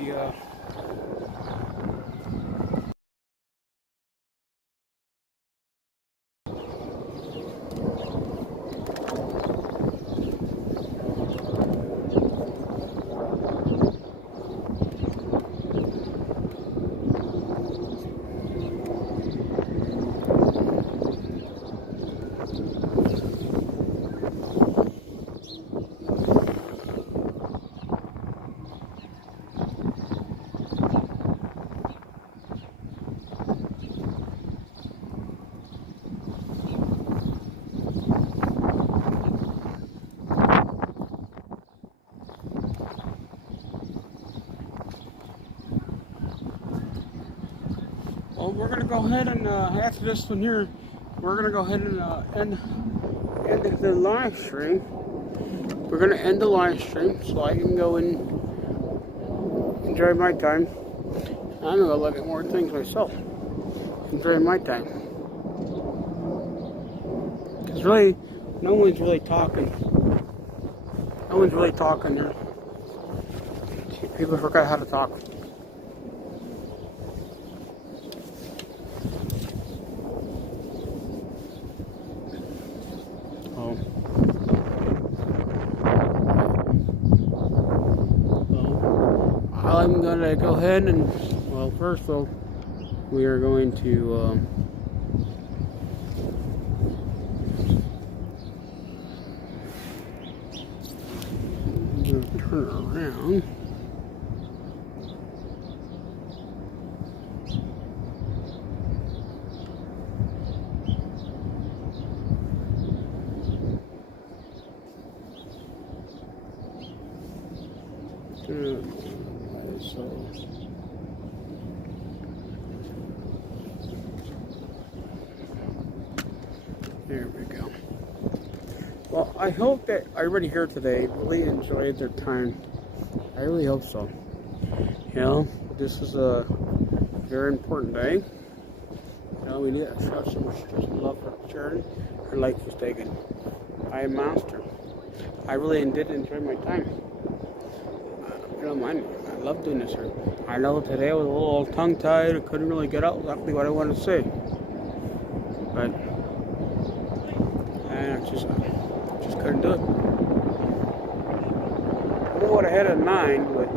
well, we're gonna go ahead and after this one here, we're gonna go ahead and end the live stream. We're gonna end the live stream so I can go and enjoy my time. I'm gonna look at more things myself. Enjoy my time. Cause really, no one's really talking. No one's really talking there. People forgot how to talk. I'm gonna go ahead and, well, first though, we are going to gonna turn around. So there we go. Well, I hope that everybody here today really enjoyed their time. I really hope so. You know, this is a very important day. You know, we need to show so much just love for Sheridan. Her life was taken by a monster. I really did enjoy my time. You don't mind me. I love doing this here. I know today I was a little tongue-tied. I couldn't really get out exactly what I wanted to say. But I just couldn't do it. I know what I had in mind, but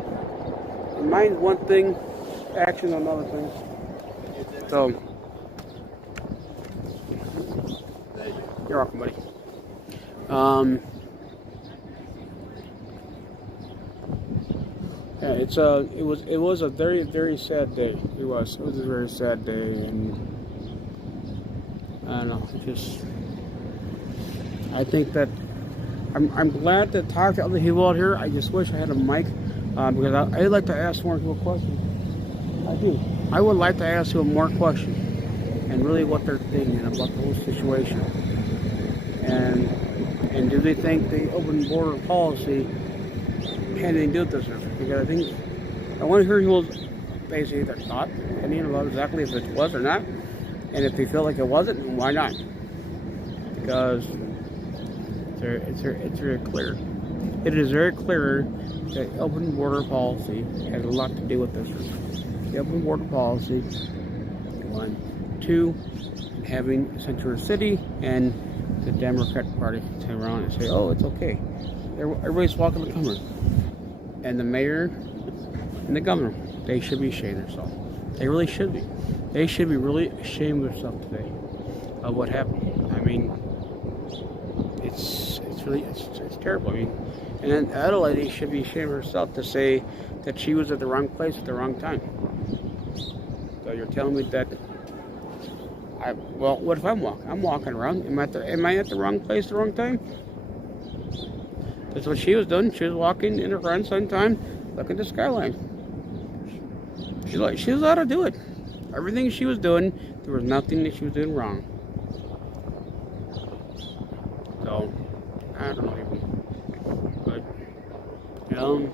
mind's one thing, action's another thing. So, you're welcome, buddy. Yeah, it was a very, very sad day. It was a very sad day, and I don't know. I think that I'm glad to talk to other people out here. I just wish I had a mic because I'd like to ask more people questions. I do. I would like to ask them more questions and really what they're thinking about the whole situation. And do they think the open border policy had anything to do with this? Because I think I want to hear people's basically their thought, opinion about exactly if it was or not, and if they feel like it wasn't, then why not? Because it's very clear. It is very clear that open border policy has a lot to do with this. The open border policy, 1, 2, having a sanctuary city, and the Democrat Party turn around and say, "Oh, it's okay. Everybody's walking the camera." And the mayor and the governor, they should be ashamed of themselves. They really should be. They should be really ashamed of themselves today of what happened. I mean, it's terrible. I mean, and then the other lady should be ashamed of herself to say that she was at the wrong place at the wrong time. So you're telling me that well, what if I'm walking around? Am I at the wrong place at the wrong time? That's what she was doing. She was walking in her grandson time, looking at the skyline. She was allowed to do it. Everything she was doing, there was nothing that she was doing wrong. So, I don't know even. But, you know,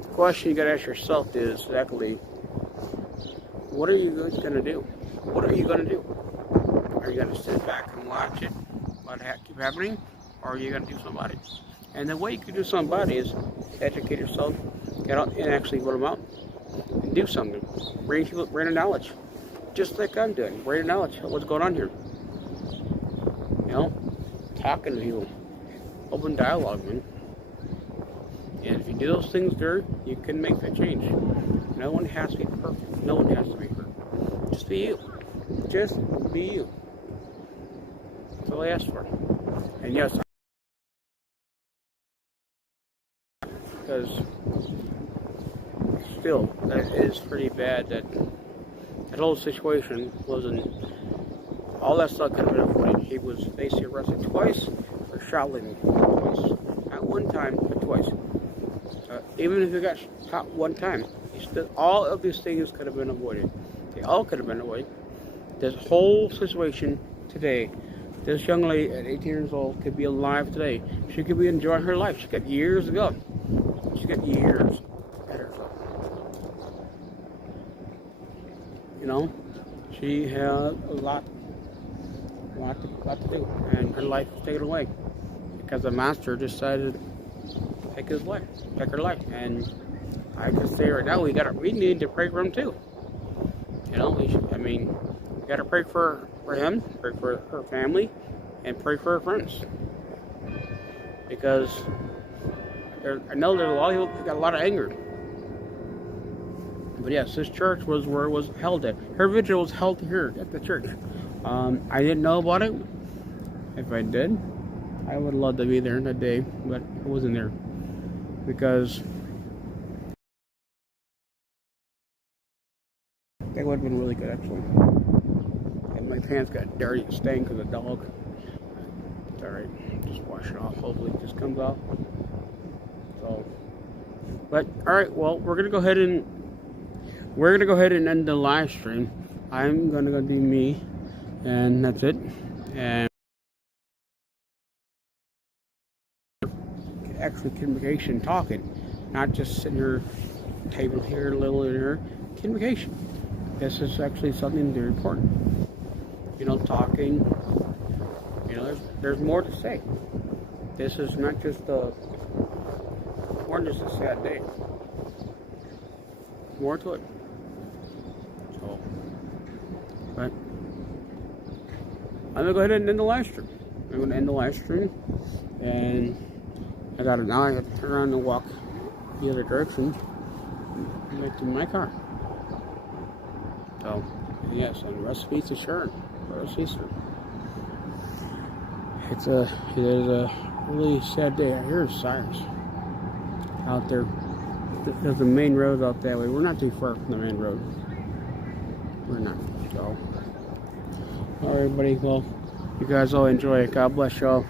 the question you gotta ask yourself is exactly, what are you guys gonna do? What are you gonna do? Are you gonna sit back and watch it, let it keep happening? Or are you going to do somebody? And the way you can do somebody is educate yourself, get out and actually put them out and do something. Bring the knowledge. Just like I'm doing. Bring the knowledge of what's going on here. You know? Talking to people. Open dialogue, man. And if you do those things there, you can make that change. No one has to be perfect. No one has to be perfect. Just be you. Just be you. That's all I ask for. And yes, because still, that is pretty bad that whole situation wasn't, all that stuff could have been avoided. He was basically arrested twice for shoplifting twice. Not one time, but twice. Even if he got caught one time, all of these things could have been avoided. They all could have been avoided. This whole situation today, this young lady at 18 years old could be alive today. She could be enjoying her life. She got years to go. She got years at herself. You know, she had a lot to do, and her life was taken away because the master decided to take his life, take her life. And I can say right now, we need to pray for him too. You know, we got to pray for him, pray for her family, and pray for her friends. Because I know there's a lot of people that got a lot of anger. But yes, this church was where it was held at. Her vigil was held here at the church. I didn't know about it. If I did, I would love to be there that day, but I wasn't there. because that would have been really good actually. And my pants got dirty and stained because of the dog. It's alright, just wash it off. Hopefully it just comes off. So, but alright, well, we're gonna go ahead and end the live stream. I'm gonna go do me, and that's it. And actually communication, talking, not just sitting here, table here, a little in here. Communication. This is actually something very important. You know, talking. You know, there's more to say. This is not just more than just a sad day. More to it. So, but I'm gonna go ahead and end the live stream. I'm gonna end the live stream, and I have to turn around and walk the other direction back to my car. So, yes, and recipes to Sharon. Recipes. It is a really sad day. I hear sirens out there. There's the main road out that way. We're not too far from the main road. We're not. So, all right, everybody. Well, you guys all enjoy it. God bless y'all.